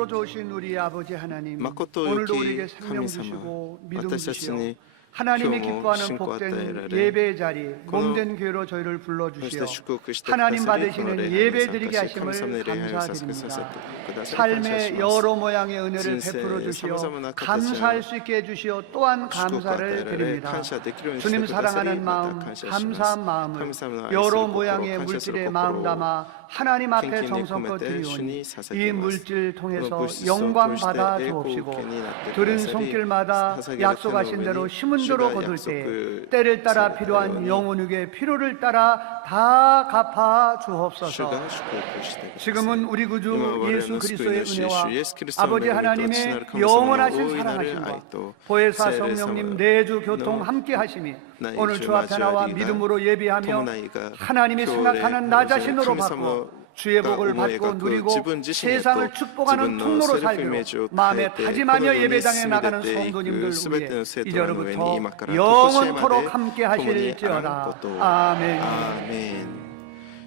참으로 좋으신 우리 아버지 하나님, 誠 오늘도 良き 우리에게 생명 神様 주시고 믿음 私たち 주시오 に 하나님이 교모, 기뻐하는 신고 복된 아따이라레. 예배의 자리 고노 몸된 교회로 저희를 そして 불러주시오 祝福してくださり 하나님 この 받으시는 礼拝に 예배 参 드리게 加し神 하심을 様の礼拝をさせてくだ 감사드립니다 さってくださり感謝し 삶의 ます 여러 모양의 은혜를 진세, 베풀어 주시오 사무사무나 감사할 수 있게 해주시오 또한 감사를 축복과 드립니다 감사 드리기로 주님 했으니 사랑하는 마다 마음 감사하시면서 감사한 마음을 감사함을 여러 아이스를 모양의 거꾸로 물질의 감사스럽고 마음 담아 하나님 앞에 킹킹 정성껏 내꿈에 드리오니 주니 이 사사기마스. 물질 통해서 그런 불시소 영광 불시대 받아 엘고 주옵시고 괜히 나때 들은 그다사리 손길마다 사사기를 약속하신 펴놓으니 대로 심은 대로 주가 거둘 때 약속을 때를 따라 사사기를 필요한 펴놓으니 영혼에게 필요를 따라 다 갚아 주옵소서 주가 축복을 보시되 지금은 우리 구주 이마 예수 와레는 그리스도의 스크린의 은혜와 시시 예수 그리스도의 아버지 은혜로 하나님의 지나를 감사하며 영원하신 오이나를 사랑하심과 아이또 보혜사 세례 성령님 삼아 내주 교통 너 함께 하심이 나의 오늘 주 주 앞에 나와 맞이하리이다. 믿음으로 예비하며 토모나이가 하나님이 교회 생각하는 나 이제 자신으로 감사모 바꾸어 주의 복을 오모에가 받고 그 누리고 지분 지신에 세상을 또 축복하는 지분 통로로 너 살기로 세르피메주 마음에 타이테 다짐하며 코노니 예배당에 나가는 스미데테 성도님들 그 스베테노 위해 세토라노 이제로부터 웬이 이마카라 영원토록 토코시에마데 함께 토모니 하실지어다 아랑코토. 아멘 아멘.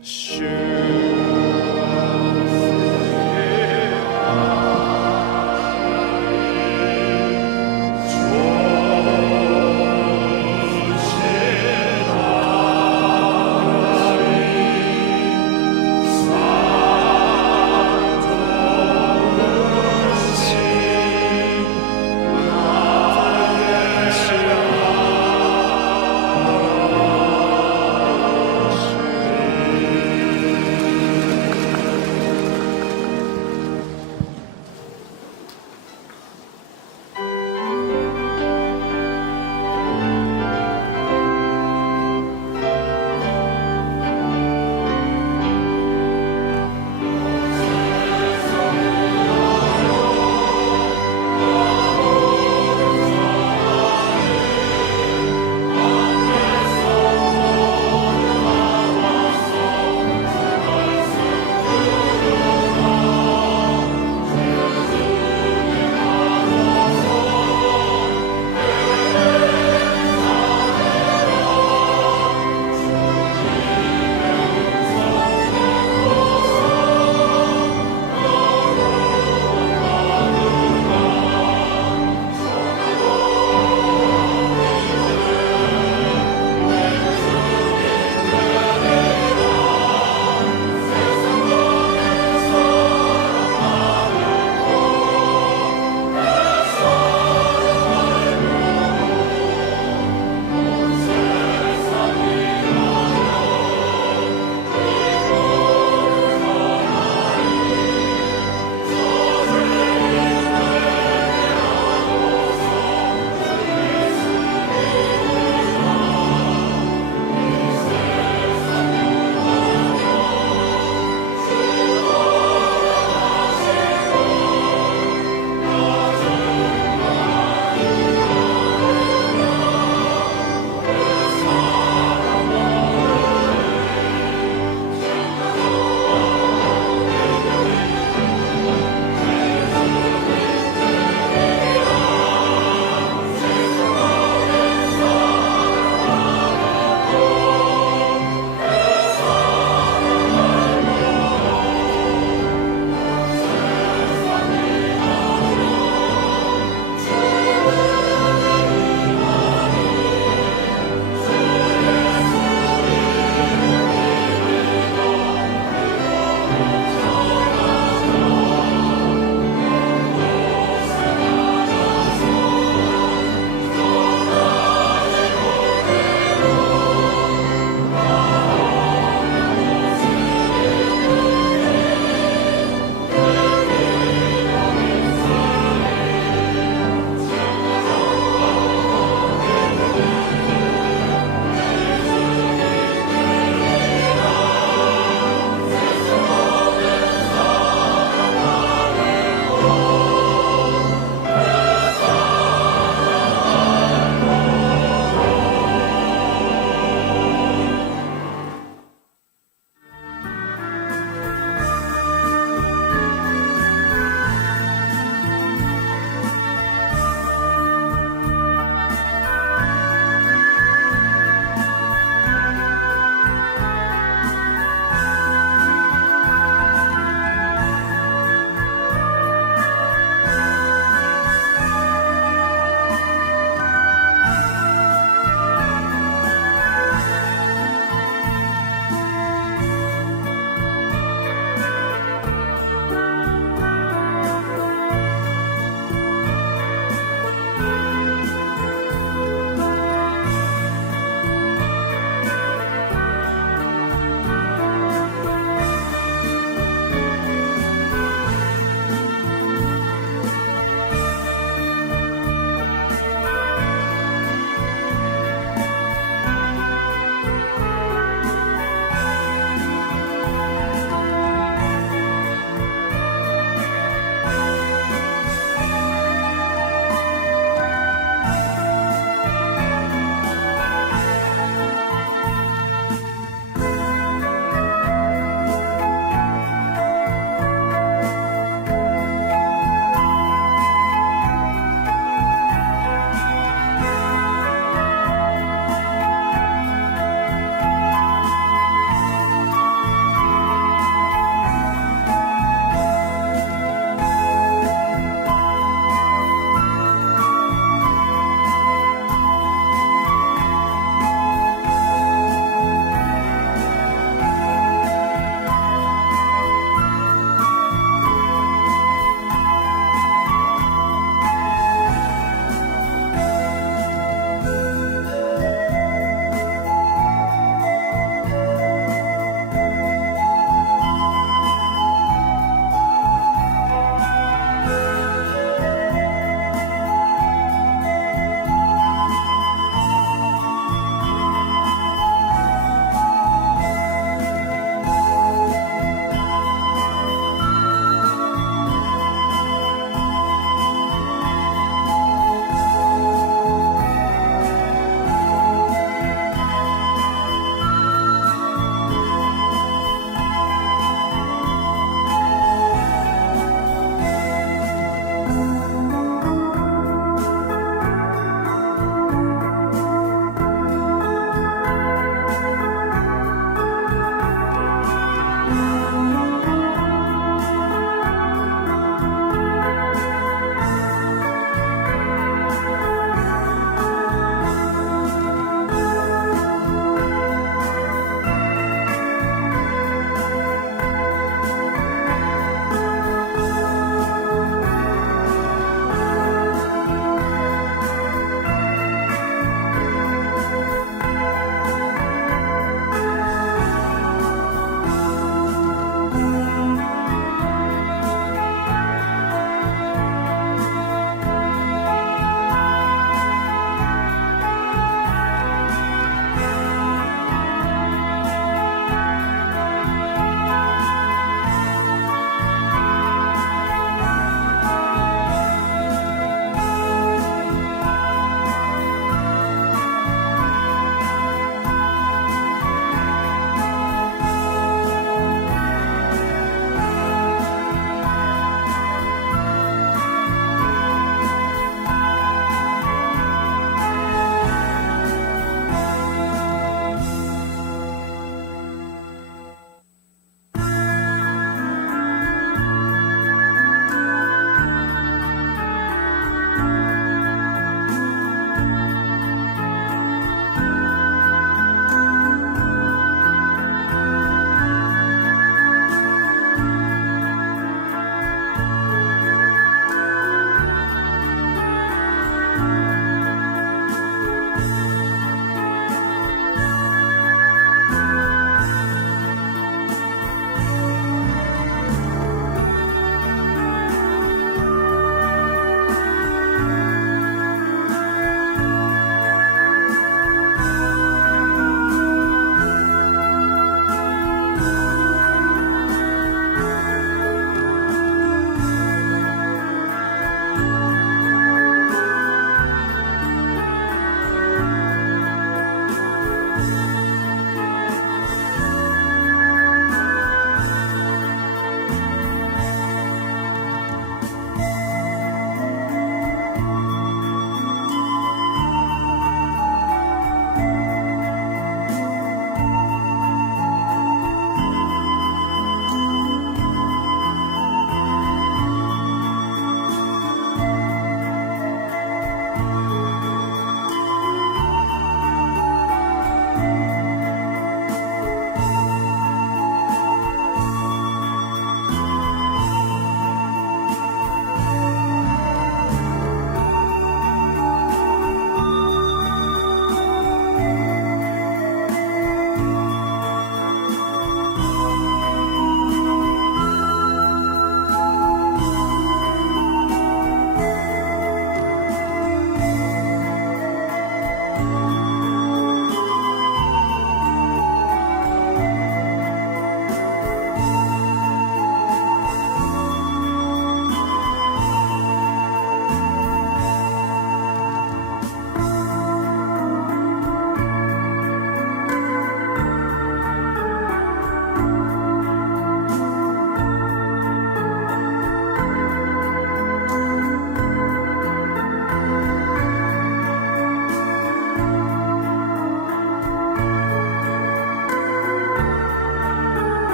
슈